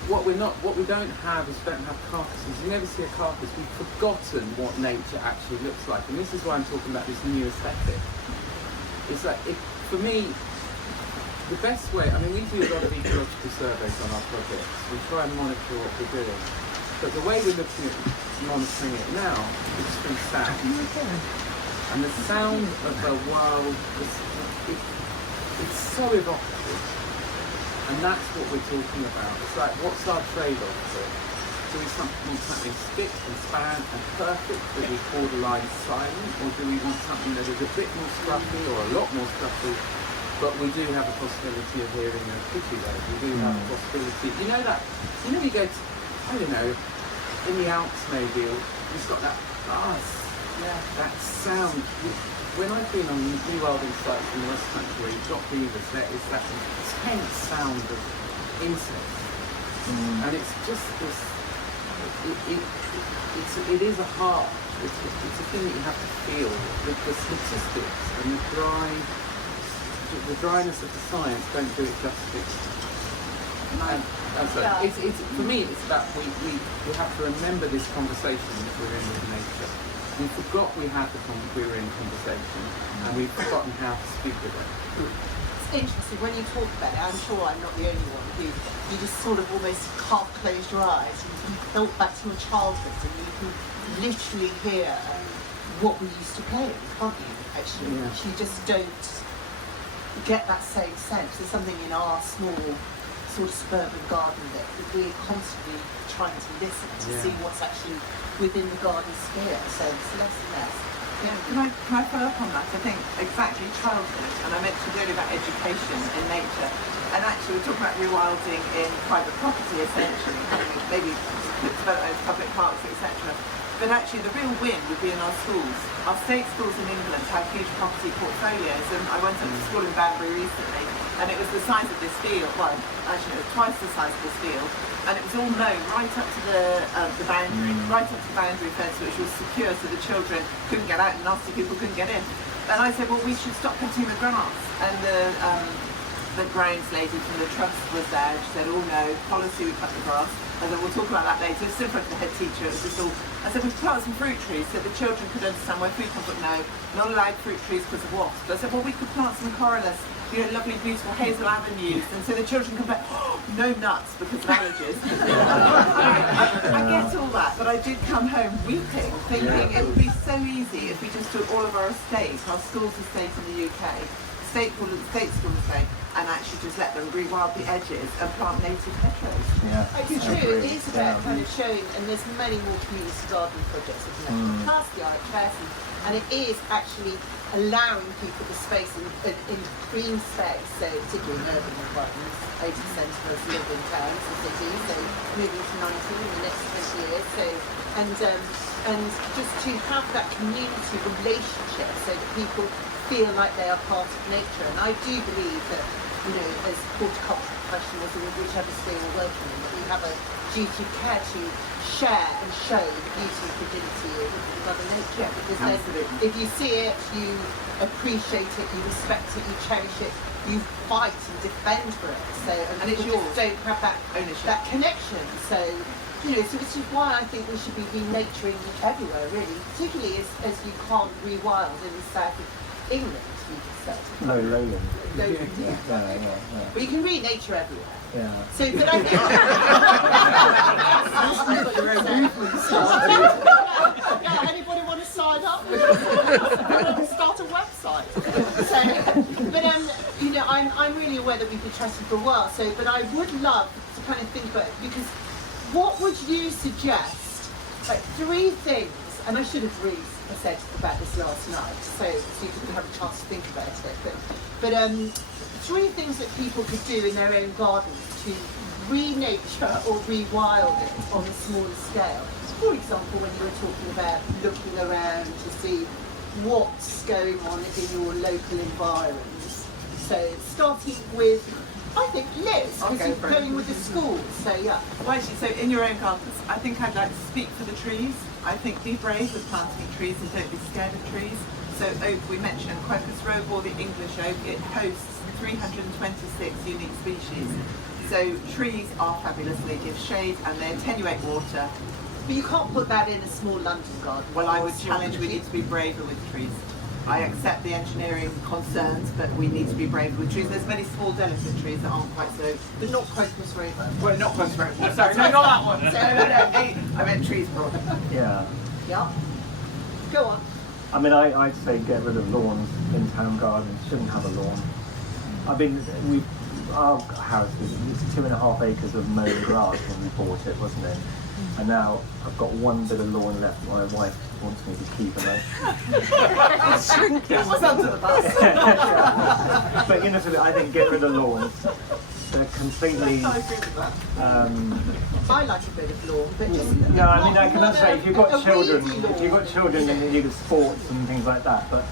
what we don't have is we don't have carcasses. You never see a carcass. We've forgotten what nature actually looks like, and this is why I'm talking about this new aesthetic. It's like, for me, the best way. I mean, we do a lot of ecological surveys on our projects. We try and monitor what we're doing, but the way we're looking at monitoring it now is through sound, and the sound of the wild. It's so evocative, and that's what we're talking about. It's like, what's our trade-off here? Do we want something spick and span and perfect that is borderline silent, or do we want something that is a bit more scruffy or a lot more scruffy, but we do have a possibility of hearing a kitty though. We do have a possibility. You know you go to, I don't know, in the Alps maybe, or it's got that buzz, that sound. When I've been on rewilding sites in the West Country where you've got beavers, there is that intense sound of insects. And it's just this, it is a heart, it's a thing that you have to feel. The statistics and the dryness of the science don't do it justice. For me, it's about, we have to remember this conversation that we're in with nature. We forgot we were in conversation, and we've forgotten how to speak with it. It's interesting, when you talk about it, I'm sure I'm not the only one who, you just sort of almost half closed your eyes, and you can think back to your childhood, and you can literally hear what we used to play, can't you, actually? Yeah. You just don't get that same sense. There's something in our small sort of suburban garden that we're constantly trying to listen to see what's actually within the garden sphere, so it's less and less. Yeah, can I follow up on that? I think exactly childhood, and I mentioned earlier about education in nature, and actually we're talking about rewilding in private property essentially, maybe development, public parks, etc. But actually the real win would be in our schools. Our state schools in England have huge property portfolios, and I went to school in Banbury recently, and it was the size of this field, well, actually it was twice the size of this field, and it was all mown right up to the boundary, right up to the boundary fence, which was secure so the children couldn't get out and nasty people couldn't get in. And I said, well, we should stop cutting the grass. And the grounds lady from the trust was there, and she said, oh no, policy, we cut the grass. I said, we'll talk about that later. It's in front of the head teacher. It was just all, I said, we plant some fruit trees so the children could understand where food comes from. No, not allowed fruit trees because of wasps. I said, well, we could plant some corylus, lovely, beautiful hazel avenues, and so the children can play, no nuts because of allergies. I get all that, but I did come home weeping, thinking it would be so easy if we just took all of our estates, our schools estate in the UK, state school estate, and actually just let them rewild the edges and plant native hedgerows. Yeah. It's true, it is about kind of showing, and there's many more community garden projects, isn't there? Past the RHS, and it is actually allowing people the space in green space, so particularly in urban environments. 80% of us live in towns and cities, so moving to 90 in the next 20 years. So, and just to have that community relationship so that people feel like they are part of nature. And I do believe that, as horticultural professionals in whichever sphere we're working in, that we have a duty of care to share and show the beauty and fragility of Mother Nature. Because then, if you see it, you appreciate it, you respect it, you cherish it, you fight and defend for it. So, and it's yours. just don't have that ownership, that connection. So, so which is why I think we should be renaturing everywhere, really, particularly as you can't rewild in the south of England, you could say. No, lowland. But you can renature everywhere. Yeah. So, but I think anybody want to sign up? Start a website. So, but you know, I'm really aware that we've been chatting for a while, so, but I would love to kind of think about it, because what would you suggest, like 3 things, and I should have really said about this last night, so you could have a chance to think about it, but 3 things that people could do in their own gardens to re-nature or rewild it on a smaller scale. For example, when you were talking about looking around to see what's going on in your local environment. So starting with, I think, Liz, because you're going with the schools, so yeah. Well, actually, so in your own gardens, I think I'd like to speak for the trees. I think be brave with planting trees and don't be scared of trees. So oak, we mentioned Quercus robur, the English oak, it hosts 326 unique species. So trees are fabulous, they give shade and they attenuate water. But you can't put that in a small London garden. Well, I would challenge, we need to be braver with trees. I accept the engineering concerns, but we need to be brave with trees. There's many small delicate trees that aren't quite so... But not Quercus robur. Well, not Quercus robur. Sorry, no, not that one. No, I meant trees broad. Yeah. Yeah. Go on. I mean, I'd say get rid of lawns in town gardens. Shouldn't have a lawn. I mean, our house was 2.5 acres of mown grass when we bought it, wasn't it? And now I've got 1 bit of lawn left. My wife wants me to keep it. It's shrinking. What's under the bus? But you know, so I think get rid of lawns. They're completely. I agree with that. I like a bit of lawn, but just... No, I mean, I can say if you've got a children, weedy lawn. if you've got children and you need sports and things like that, but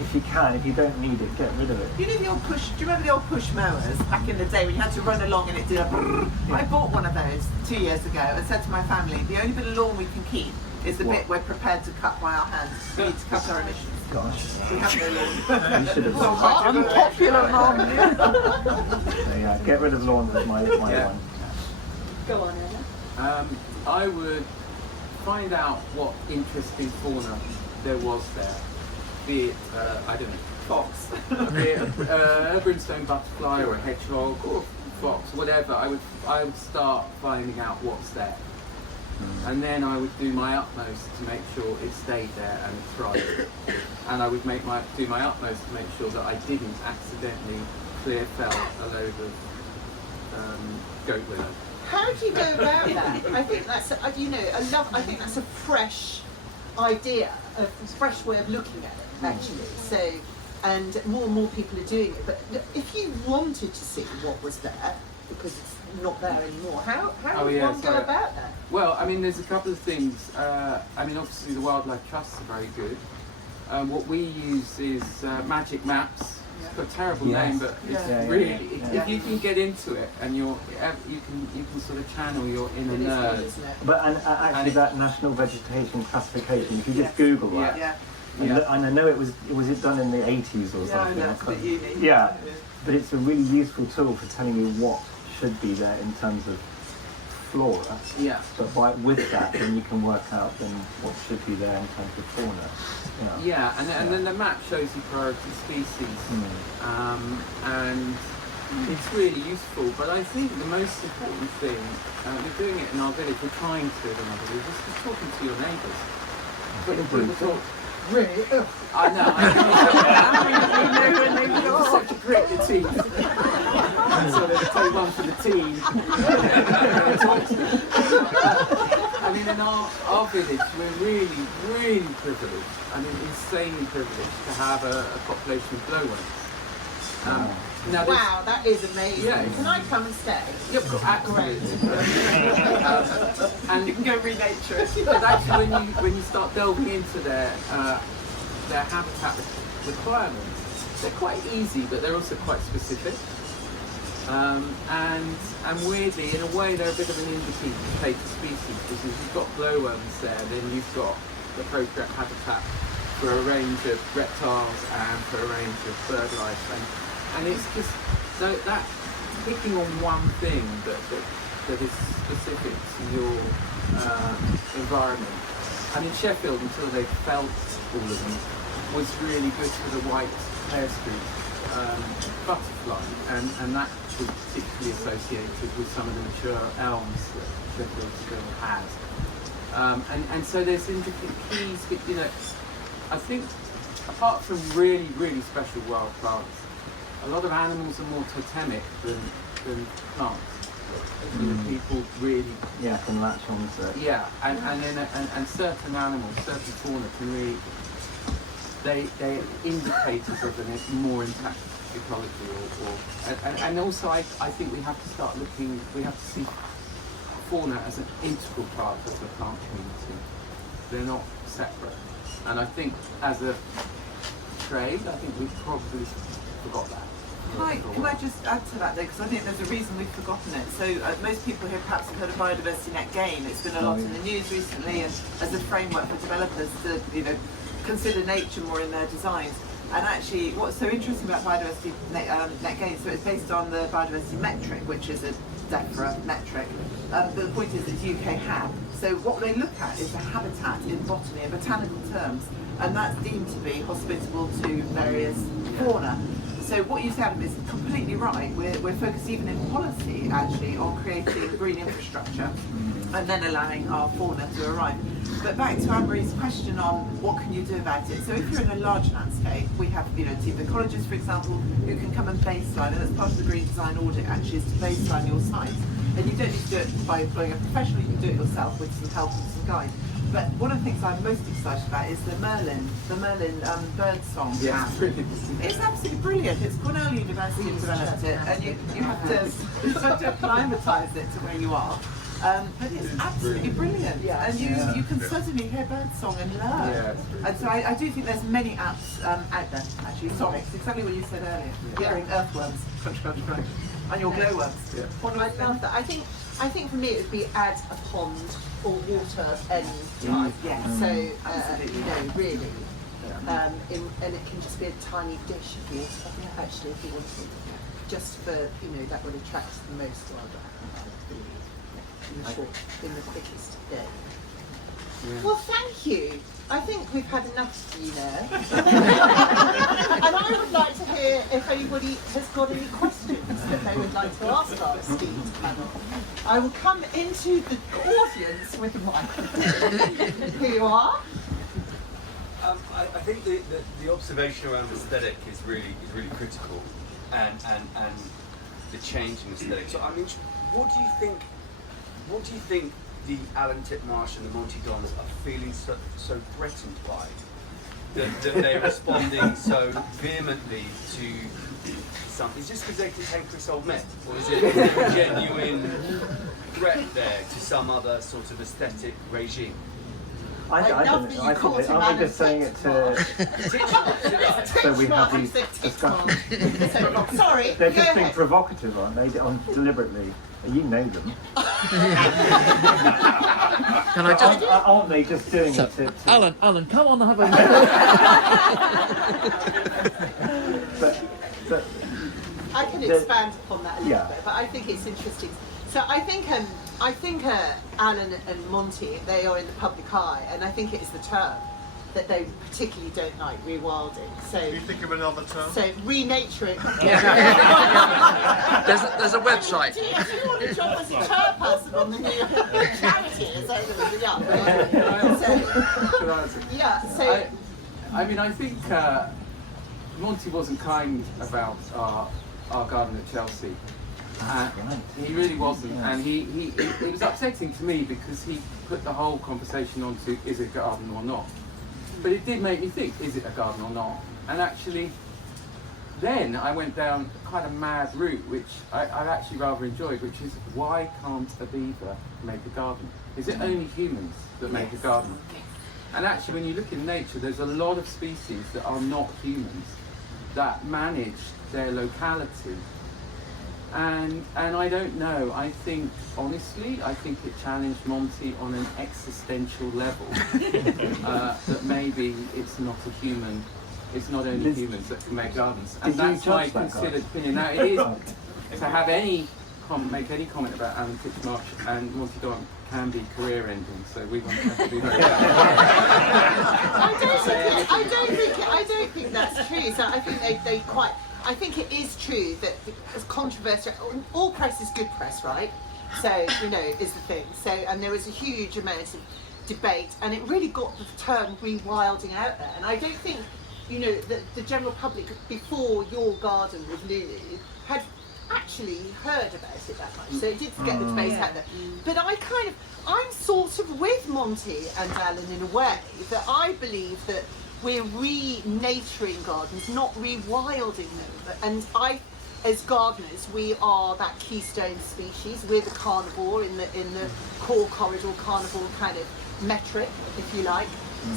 if you can, if you don't need it, get rid of it. You know the old push, do you remember the old push mowers back in the day when you had to run along and it did a brrr? I bought one of those 2 years ago and said to my family, the only bit of lawn we can keep is the bit we're prepared to cut by our hands. We need to cut our emissions. Gosh, We have no lawn. you should have. Unpopular, Mum. So yeah, get rid of lawns is my Yeah. one. Go on, Anna. I would find out what interesting fauna there was there. Be it, I don't know, fox, be it a brimstone butterfly or a hedgehog or fox, whatever. I would start finding out what's there. And then I would do my utmost to make sure it stayed there and thrived. And I would do my utmost to make sure that I didn't accidentally clear fell a load of goat willow. How do you go about that? I think that's, you know, I think that's a fresh idea, a fresh way of looking at it, actually. So, and more people are doing it. But if you wanted to see what was there, because it's not there anymore, how would one go about that? Well, I mean, there's a couple of things. I mean, obviously the wildlife trusts are very good. What we use is magic maps. It's got a terrible name, but it's really if you can get into it and you can sort of channel your inner nerd. But actually, that National Vegetation Classification, if you just Google that, and I know it was it done in the 80s or something. Yeah, I know, at uni. Yeah, but it's a really useful tool for telling you what should be there in terms of flora. Yeah. But with that, then you can work out then what should be there in terms of fauna. Yeah, and then the map shows you priority species, and it's really useful. But I think the most important thing, we're doing it in our village, we're trying to in our village, is just talking to your neighbours. But if people talk, Really? I know. You're such a grit your teeth. So they take one for the team. I mean, in our village, we're really, really privileged. I mean, insanely privileged to have a population of glowworms. Now wow, that is amazing. Yeah, can I come and stay? Yep, absolutely. And You can go renature it. but actually, when you start delving into their habitat requirements, they're quite easy, but they're also quite specific. And weirdly, in a way, they're a bit of an indicator species, because if you've got glowworms there, then you've got the appropriate habitat for a range of reptiles and for a range of bird life. And it's just that picking on one thing that is specific to your environment. I mean, Sheffield, until they felt all of them, was really good for the white hair streak butterfly, and that was particularly associated with some of the mature elms that Sheffield still has. And so there's different keys, you know. I think apart from really, really special wild plants, a lot of animals are more totemic than plants. People really can latch on to it. and certain animals, certain fauna can really they're indicators of a more intact ecology and also I think we have to start looking, we have to see fauna as an integral part of the plant community. They're not separate. And I think as a trade, I think we've probably forgot that. Can I just add to that though, because I think there's a reason we've forgotten it. So most people here perhaps have heard of biodiversity net gain. It's been a lot in the news recently, and as a framework for developers to consider nature more in their designs. And actually, what's so interesting about biodiversity net gain, so it's based on the biodiversity metric, which is a DEFRA metric. But the point is it's UK HAB. So what they look at is the habitat in botany, in botanical terms, and that's deemed to be hospitable to various fauna. So what you said, Adam, is completely right. We're focused even in policy, actually, on creating green infrastructure and then allowing our fauna to arrive. But back to Anne-Marie's question on what can you do about it. So if you're in a large landscape, we have team ecologists, for example, who can come and baseline, and that's part of the green design audit actually, is to baseline your site. And you don't need to do it by employing a professional, you can do it yourself with some help and some guide. But one of the things I'm most excited about is the Merlin bird song. Yeah, it's brilliant. It's absolutely brilliant. It's Cornell University has developed it, and you have to acclimatise it to where you are. But it's absolutely brilliant, and you can certainly hear birdsong and learn. Yeah, and so I do think there's many apps out there, actually, sonics, exactly what you said earlier. Hearing earthworms, crunch, crunch, crunch, and your glowworms. Yeah. I love that. I think for me it would be add a pond or water end type. So really, and it can just be a tiny dish of water. Actually, if you wanted, just for that would attract the most wildlife in the quickest day. Yeah. Well, thank you. I think we've had enough, And I would like to hear if anybody has got any questions that they would like to ask our esteemed panel. I will come into the audience with the microphone. Here you are. I think the observation around aesthetic is really critical, and the change in aesthetic. So I mean, what do you think the Alan Titmarsh and the Monty Dons are feeling so threatened by? That they're responding so vehemently to something? Is it just because they contain Chris Old Met, or is it a genuine threat there to some other sort of aesthetic regime? I don't know. I think aren't we just saying it to so we have these discussions? Sorry. They're just being provocative, aren't they? Deliberately. You know them. Can I just? Aren't they just doing it to... Alan, come on and have a but I can expand upon that a little Yeah. bit, but I think it's interesting. So I think Alan and Monty, they are in the public eye, and I think it is the term that they particularly don't like, rewilding. So Can you think of another term? So renaturing. There's a website. Do you want to job as a chairperson on the new charity as I was young? So I mean, I think Monty wasn't kind about our garden at Chelsea. He really wasn't, and it was upsetting to me because he put the whole conversation onto is it a garden or not. But it did make me think, is it a garden or not? And actually, then I went down quite a mad route, which I actually rather enjoyed, which is why can't a beaver make a garden? Is it only humans that make a garden? And actually, when you look in nature, there's a lot of species that are not humans that manage their locality. And I don't know, I think, honestly, it challenged Monty on an existential level. That maybe it's not only humans that can make gardens. And that's my considered opinion. Now, it is, to have make any comment about Alan Titchmarsh and Monty Don can be career ending, so we want to be very careful. I don't think that's true. So I think they quite. I think it is true that it's controversial. All press is good press, right? So is the thing. So and there was a huge amount of debate, and it really got the term rewilding out there. And I don't think you know, the general public before your garden with Lulu had actually heard about it that much, so it did get the debate out there. But I'm sort of with Monty and Alan in a way, that I believe that we're re-naturing gardens, not rewilding them. And as gardeners, we are that keystone species. We're the carnivore in the core corridor carnivore kind of metric, if you like.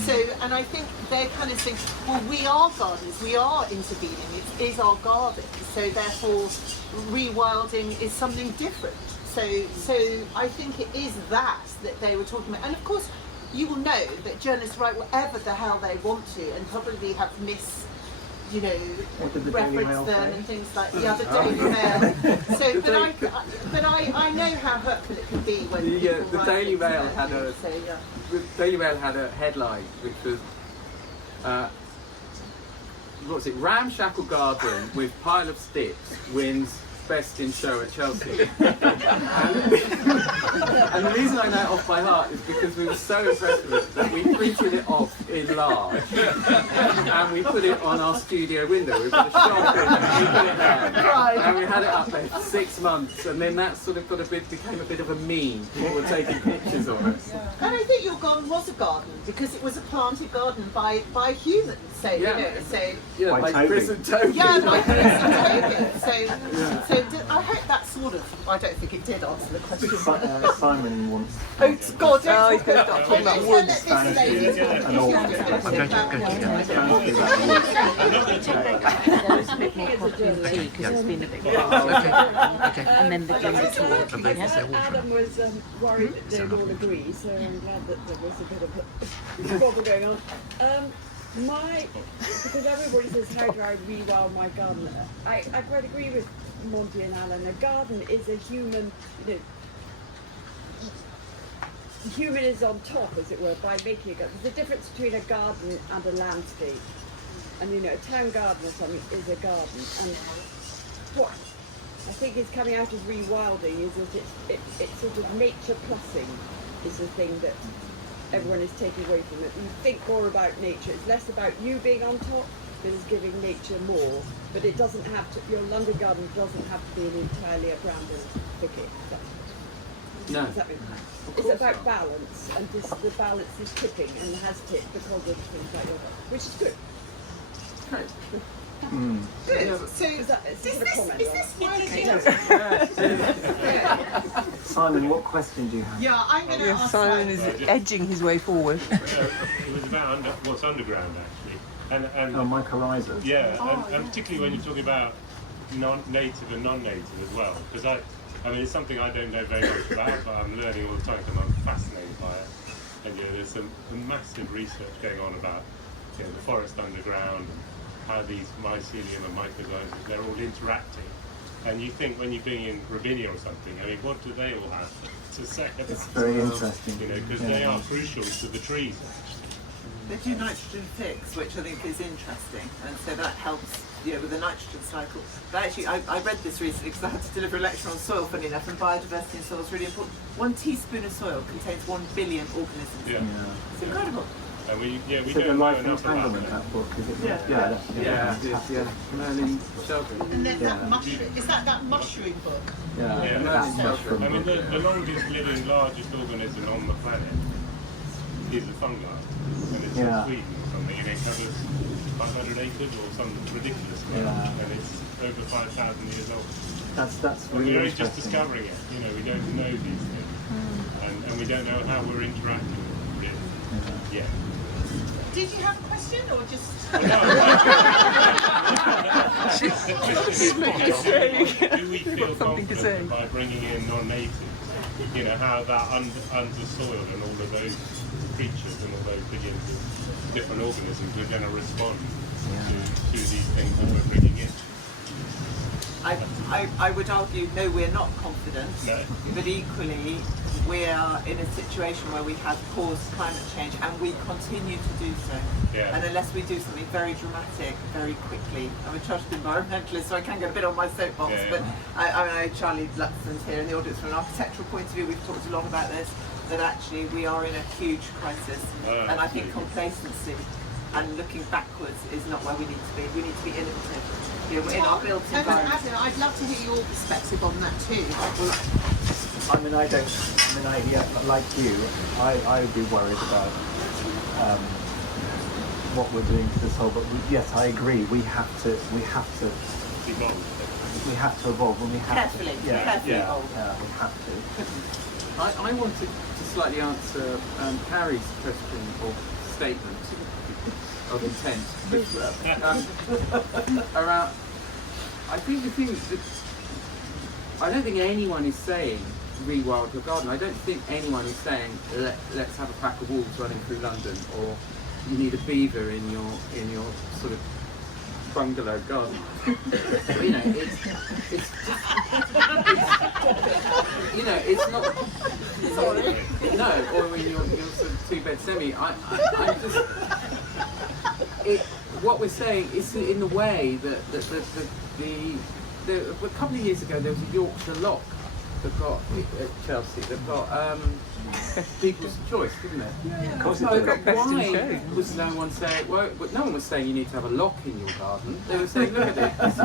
So, and I think they're kind of saying, well, we are gardeners, we are intervening, it is our garden, so therefore rewilding is something different. So I think it is that they were talking about. And of course, you will know that journalists write whatever the hell they want to and probably have referenced them and things like the other Daily Mail. So, but I know how hurtful it can be when the Daily Mail had a the Daily Mail had a headline which was what was it? Ramshackle garden with pile of sticks wins best in show at Chelsea. And the reason I know it off by heart is because we were so impressed with it that we printed it off in large and we put it on our studio window. We put a shop in and we put it there. And we had it up there for 6 months, and then that sort of became a bit of a meme. People were taking pictures of it. And I think your garden was a garden because it was a planted garden by humans. So by Chris and Toby. Yeah, by Chris and Toby. So I hope that sort of. I don't think it did answer the question. Simon wants. Oh God! Oh, he's going to start talking about wood. There's a bit more problem too because it's been a bit quiet. And then the gender talk. Adam was worried that they'd all agree, so I'm glad that there was a bit of a bobble going on. Because everybody says, how do I rewild my garden? I quite agree with Monty and Alan. A garden is a human, human is on top, as it were, by making a garden. There's a difference between a garden and a landscape. And a town garden or something is a garden. And what I think is coming out of rewilding is that it's sort of nature plussing is the thing that everyone is taking away from it. You think more about nature. It's less about you being on top, but it's giving nature more. But it doesn't have to, your London garden doesn't have to be entirely a bramble thicket. No. It's about balance, and the balance is tipping and has tipped because of things like your garden, which is good. Great. Good. So Is this working? Simon, what question do you have? Yeah, I'm going to ask Simon is edging his way forward. It was about what's underground actually, and mycorrhizas. Yeah, and particularly when you're talking about native and non-native as well, because I mean it's something I don't know very much about, but I'm learning all the time because I'm fascinated by it. And there's some massive research going on about the forest underground and how these mycelium and mycorrhizas, they're all interacting. And you think when you bring in Robinia or something, I mean, what do they all have to say? It's very interesting. Because they are crucial to the trees. They do nitrogen fix, which I think is interesting, and so that helps with the nitrogen cycle. But actually, I read this recently because I had to deliver a lecture on soil, funny enough, and biodiversity in soil is really important. 1 teaspoon of soil contains 1 billion organisms. Yeah. It's incredible. And we Is don't it the know life enough about entanglement, that. that book? Is it? Yeah. Merlin Shelby. And then that mushroom, is that mushroom book? Yeah, Merlin mushroom. I mean, the longest living, largest organism on the planet is a fungi, and it's in Sweden or something, and it covers 500 acres or some ridiculous amount, and it's over 5,000 years old. That's And really we're only interesting. just discovering it. We don't know these things, and we don't know how we're interacting with it really yet. Did you have a question or just? Do we feel confident by bringing in non-natives? How that under soil and all of those creatures and all those billions of different organisms are going to respond to these things that we're bringing in. I would argue, no, we're not confident, No. but equally we are in a situation where we have caused climate change and we continue to do so. Yeah. And unless we do something very dramatic, very quickly, I'm a chartered environmentalist, so I can get a bit on my soapbox, but I know Charlie Luxon's here in the audience from an architectural point of view, we've talked a lot about this, that actually we are in a huge crisis, and I think complacency and looking backwards is not where we need to be. We need to be innovative, you know, in our built environment. Adam, I'd love to hear your perspective on that too. Like you, I'd be worried about what we're doing to this whole. But yes, I agree. We have to Evolve. evolve, and we have Carefully, to. carefully Yeah, evolve. we have to. I wanted to slightly answer Carrie's question or statement of intent. Around, I think the thing is that I don't think anyone is saying rewild your garden. I don't think anyone is saying let's have a pack of wolves running through London, or you need a beaver in your sort of bungalow garden. You know, it's you know, it's not. No, or in your sort of two-bed semi. I'm just. What we're saying is in the way that a couple of years ago there was a Yorkshire lock that got at Chelsea that got people's choice, didn't it? Yeah, of course it So did. why was no one saying? Well, no one was saying you need to have a lock in your garden. They were saying, look at it. And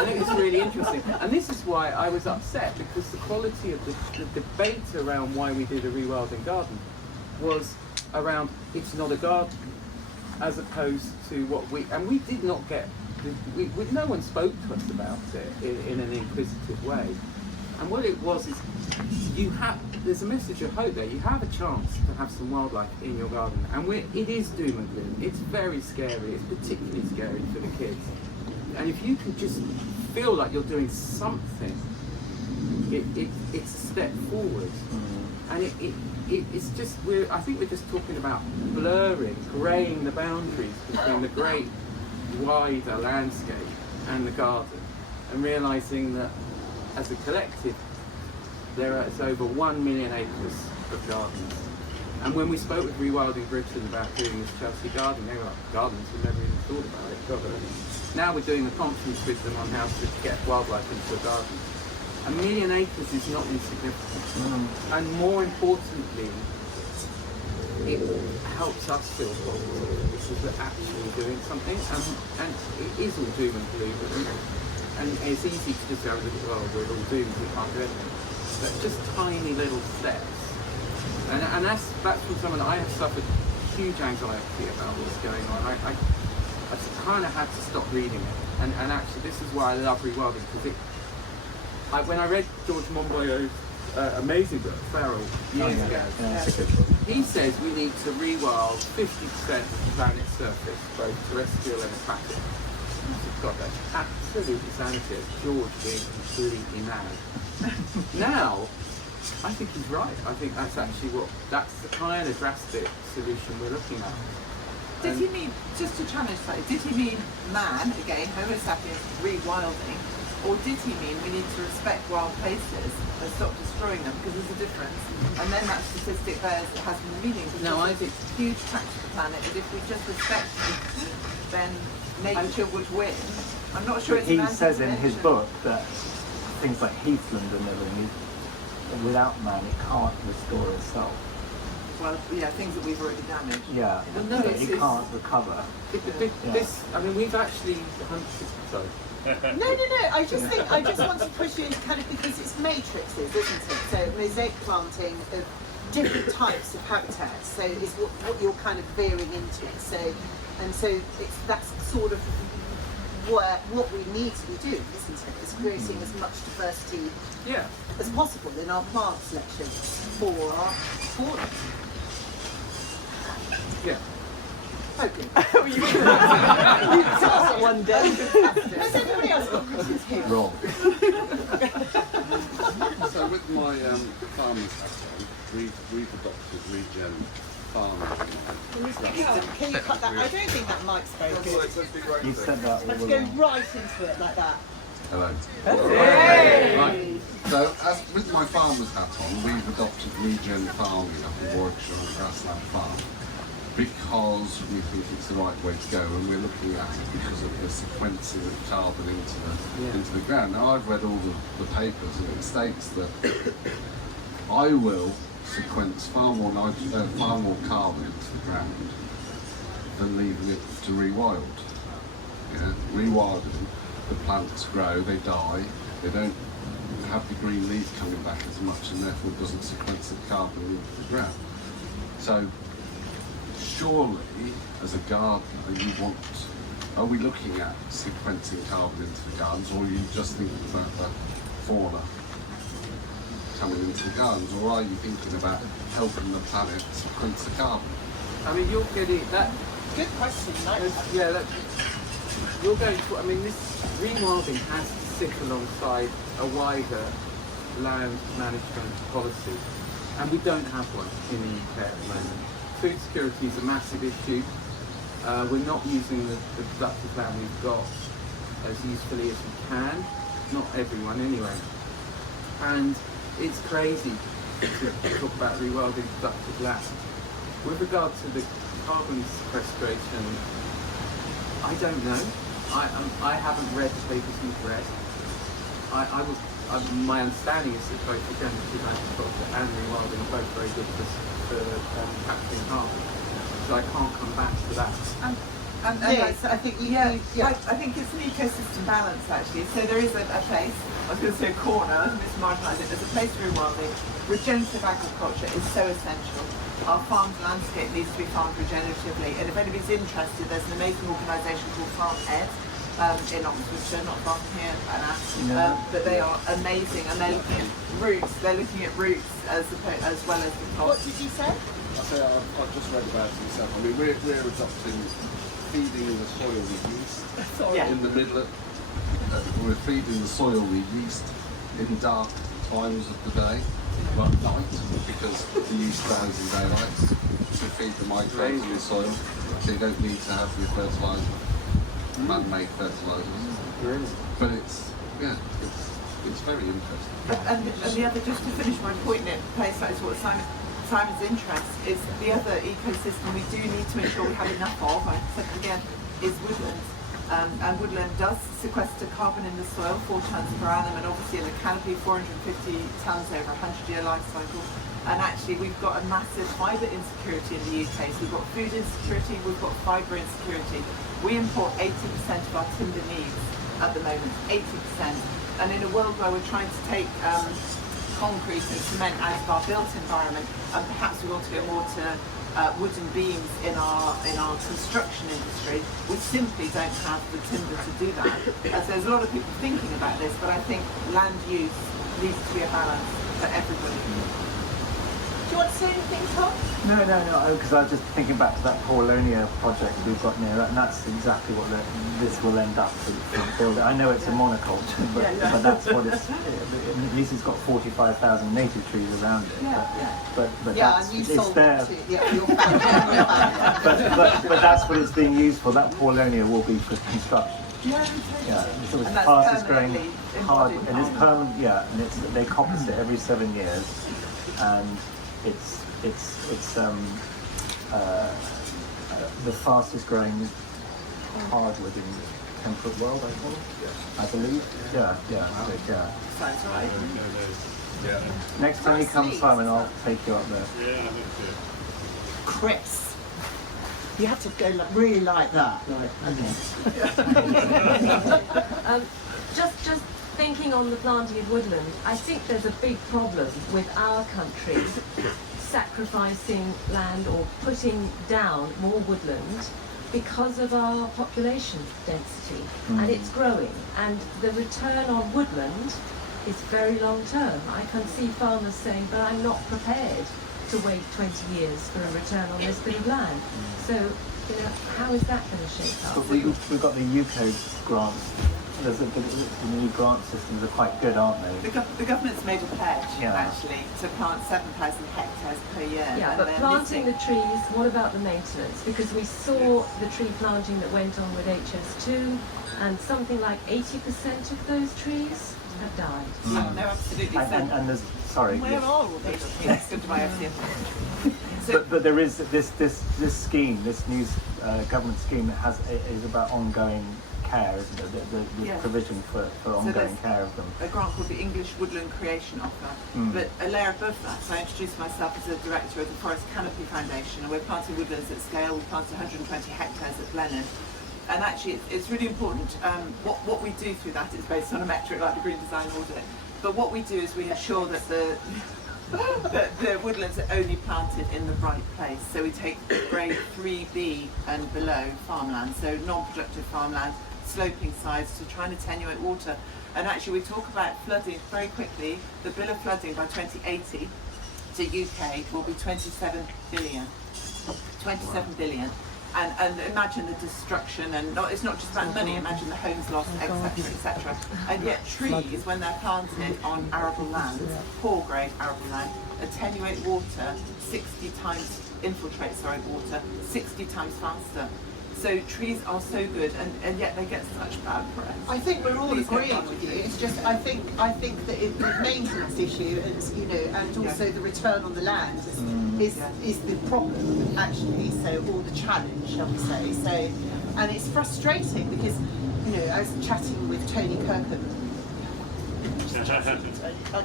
I think it's really interesting. And this is why I was upset, because the quality of the debate around why we did a rewilding garden was around it's not a garden, as opposed to what we did not get. No one spoke to us about it in an inquisitive way. And what it was is, there's a message of hope there. You have a chance to have some wildlife in your garden, and it is doom and gloom. It's very scary. It's particularly scary for the kids. And if you can just feel like you're doing something, it's a step forward. And it's just I think we're just talking about greying the boundaries between the great wider landscape and the garden, and realising that as a collective there is over 1 million acres of gardens. And when we spoke with Rewilding Britain about doing this Chelsea garden, they were like, gardens, we never even thought about it. Now we're doing a conference with them on how to get wildlife into a garden. 1 million acres is not insignificant. And more importantly, it helps us feel positive because we're actually doing something, and it is all doom and gloom, and it's easy to just go, well, we're all doomed, we can't do anything. But just tiny little steps, and that's from someone that I have suffered huge anxiety about what's going on. I kind of had to stop reading it, and actually this is why I love Rewilding, because when I read George Monbiot's amazing book, Feral, years ago, he says we need to rewild 50% of the planet's surface, both terrestrial and aquatic. God, that's absolutely sanitary. George being completely mad. Now, I think he's right. I think that's actually that's the kind of drastic solution we're looking at. Did he mean, just to challenge that, did he mean man, again, Homo sapiens, rewilding, or did he mean we need to respect wild places and stop destroying them, because there's a difference? And then that statistic has meaning, because No, I think it's a huge tax to the planet, and if we just respect it, then nature would win. I'm not sure it's He an says in his anti-convention. book that things like heathland and everything, without man, it can't restore itself. Well, yeah, things that we've already damaged. Yeah, Well, no, so it's- it can't recover. This, I mean, we've actually sorry. No. I just want to push you kind of, because it's matrices, isn't it? So mosaic planting of different types of habitats. So it's what you're kind of veering into. So that's sort of what we need to be doing, isn't it? Is creating as much diversity as possible in our plant selection for our fauna. Yeah. Hopefully. You tell us one day. Has anybody else got questions here? Wrong. So with my farmer's hat on, we've adopted regen farming. Can you cut that? I don't think that mic's very good. You said that all Let's go along. right into it like that. Hello. Hey! So as with my farmer's hat on, we've adopted regen farming up in Warwickshire on Grassland Farm, because we think it's the right way to go, and we're looking at it because of the sequencing of carbon into the ground. Now I've read all the papers, and it states that I will sequence far more carbon into the ground than leaving it to rewild. Yeah, rewilding, the plants grow, they die, they don't have the green leaf coming back as much, and therefore doesn't sequence the carbon into the ground. So surely, as a gardener, you want, are we looking at sequencing carbon into the gardens, or are you just thinking about the fauna coming into the gardens, or are you thinking about helping the planet sequence the carbon? I mean, you're getting that. Good question. Yeah, that, you're going to. I mean, this rewilding has to sit alongside a wider land management policy, and we don't have one in the UK at the moment. Food security is a massive issue. We're not using the productive land we've got as usefully as we can. Not everyone, anyway. And it's crazy to talk about rewilding productive land. With regard to the carbon sequestration, I don't know. I haven't read the papers you've read. My understanding is that both regenerative agriculture and rewilding are both very good for capturing carbon. So I can't come back to that. Yes, I think I think it's an ecosystem balance actually. So there is a place, I was going to say a corner, mismarginalised it, there's a place for rewilding. Regenerative agriculture is so essential. Our farmed landscape needs to be farmed regeneratively, and if anybody's interested, there's an amazing organisation called Farm Ed in Oxfordshire, not far from here, but they are amazing, and they're looking at roots. They're looking at roots as well as the top. What did you say? I say I've just read about it myself. I mean, we're adopting feeding the soil with yeast. In the middle of, we're feeding the soil with yeast in dark times of the day, not at night, because the yeast grows in daylight to feed the microbes in the soil. So you don't need to have your fertiliser, man-made fertilisers. But it's very interesting. And the other, just to finish my point, in place that is what Simon's interest is the other ecosystem we do need to ensure we have enough of, I said it again, is woodlands. And woodland does sequester carbon in the soil, 4 tonnes per annum, and obviously in the canopy, 450 tonnes over a 100-year life cycle. And actually we've got a massive fibre insecurity in the UK. So we've got food insecurity, we've got fibre insecurity. We import 80% of our timber needs at the moment, 80%. And in a world where we're trying to take concrete and cement out of our built environment, and perhaps we want to go more to wooden beams in our construction industry, we simply don't have the timber to do that. As there's a lot of people thinking about this, but I think land use needs to be a balance for everybody. Do you want to say anything, Tom? No, because I was just thinking back to that Paulonia project we've got near, and that's exactly what this will end up building. I know it's a monoculture, but that's what it's. At least it's got 45,000 native trees around it. But that's, and you it's sold there. it to your family. but that's what it's being used for. That Paulonia will be for construction. It's the fastest growing hard, and it's permanent. And they coppice it every 7 years, and it's the fastest growing hardwood in the temperate world, I believe. Yeah. Sounds right. Next time you come, Simon, I'll take you up there. Chris, you have to go really like that. Just thinking on the planting of woodland, I think there's a big problem with our country sacrificing land or putting down more woodland because of our population density, and it's growing, and the return on woodland is very long term. I can see farmers saying, but I'm not prepared to wait 20 years for a return on this bit of land. So, how is that going to shape up? But we've got the UK grants. The new grant systems are quite good, aren't they? The government's made a pledge, actually, to plant 7,000 hectares per year. Yeah, but planting the trees, what about the maintenance? Because we saw the tree planting that went on with HS2, and something like 80% of those trees have died. No, absolutely. And there's, sorry. Where are all these trees? Good to my FCM. But there is this scheme, this new government scheme is about ongoing care, isn't it? The Yes. provision for ongoing there's care of them. a grant called the English Woodland Creation Offer. But a layer above that, so I introduced myself as a director of the Forest Canopy Foundation, and we're planting woodlands at scale. We planted 120 hectares at Blenheim. And actually, it's really important. What we do through that is based on a metric like the Green Design Audit. But what we do is we ensure that that the woodlands are only planted in the right place. So we take grade 3B and below farmland, so non-productive farmland, sloping sides to try and attenuate water. And actually we talk about flooding very quickly. The bill of flooding by 2080 to UK will be 27 billion. 27 billion. And imagine the destruction, and it's not just about money, imagine the homes lost, etc., etc. And yet trees, when they're planted on arable land, poor grade arable land, attenuate water 60 times, infiltrate water 60 times faster. So trees are so good, and yet they get such bad press. I think we're all Please don't agreeing with you. It's just I think that the maintenance issue, and also the return on the land is the problem actually. So, or the challenge, shall we say? So, and it's frustrating because I was chatting with Tony Kirkham. But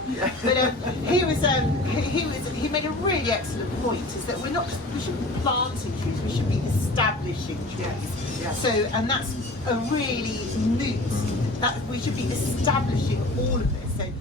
he made a really excellent point, is that we shouldn't be planting trees, we should be establishing trees. Yes. So, and that's a really moot, that we should be establishing all of this. So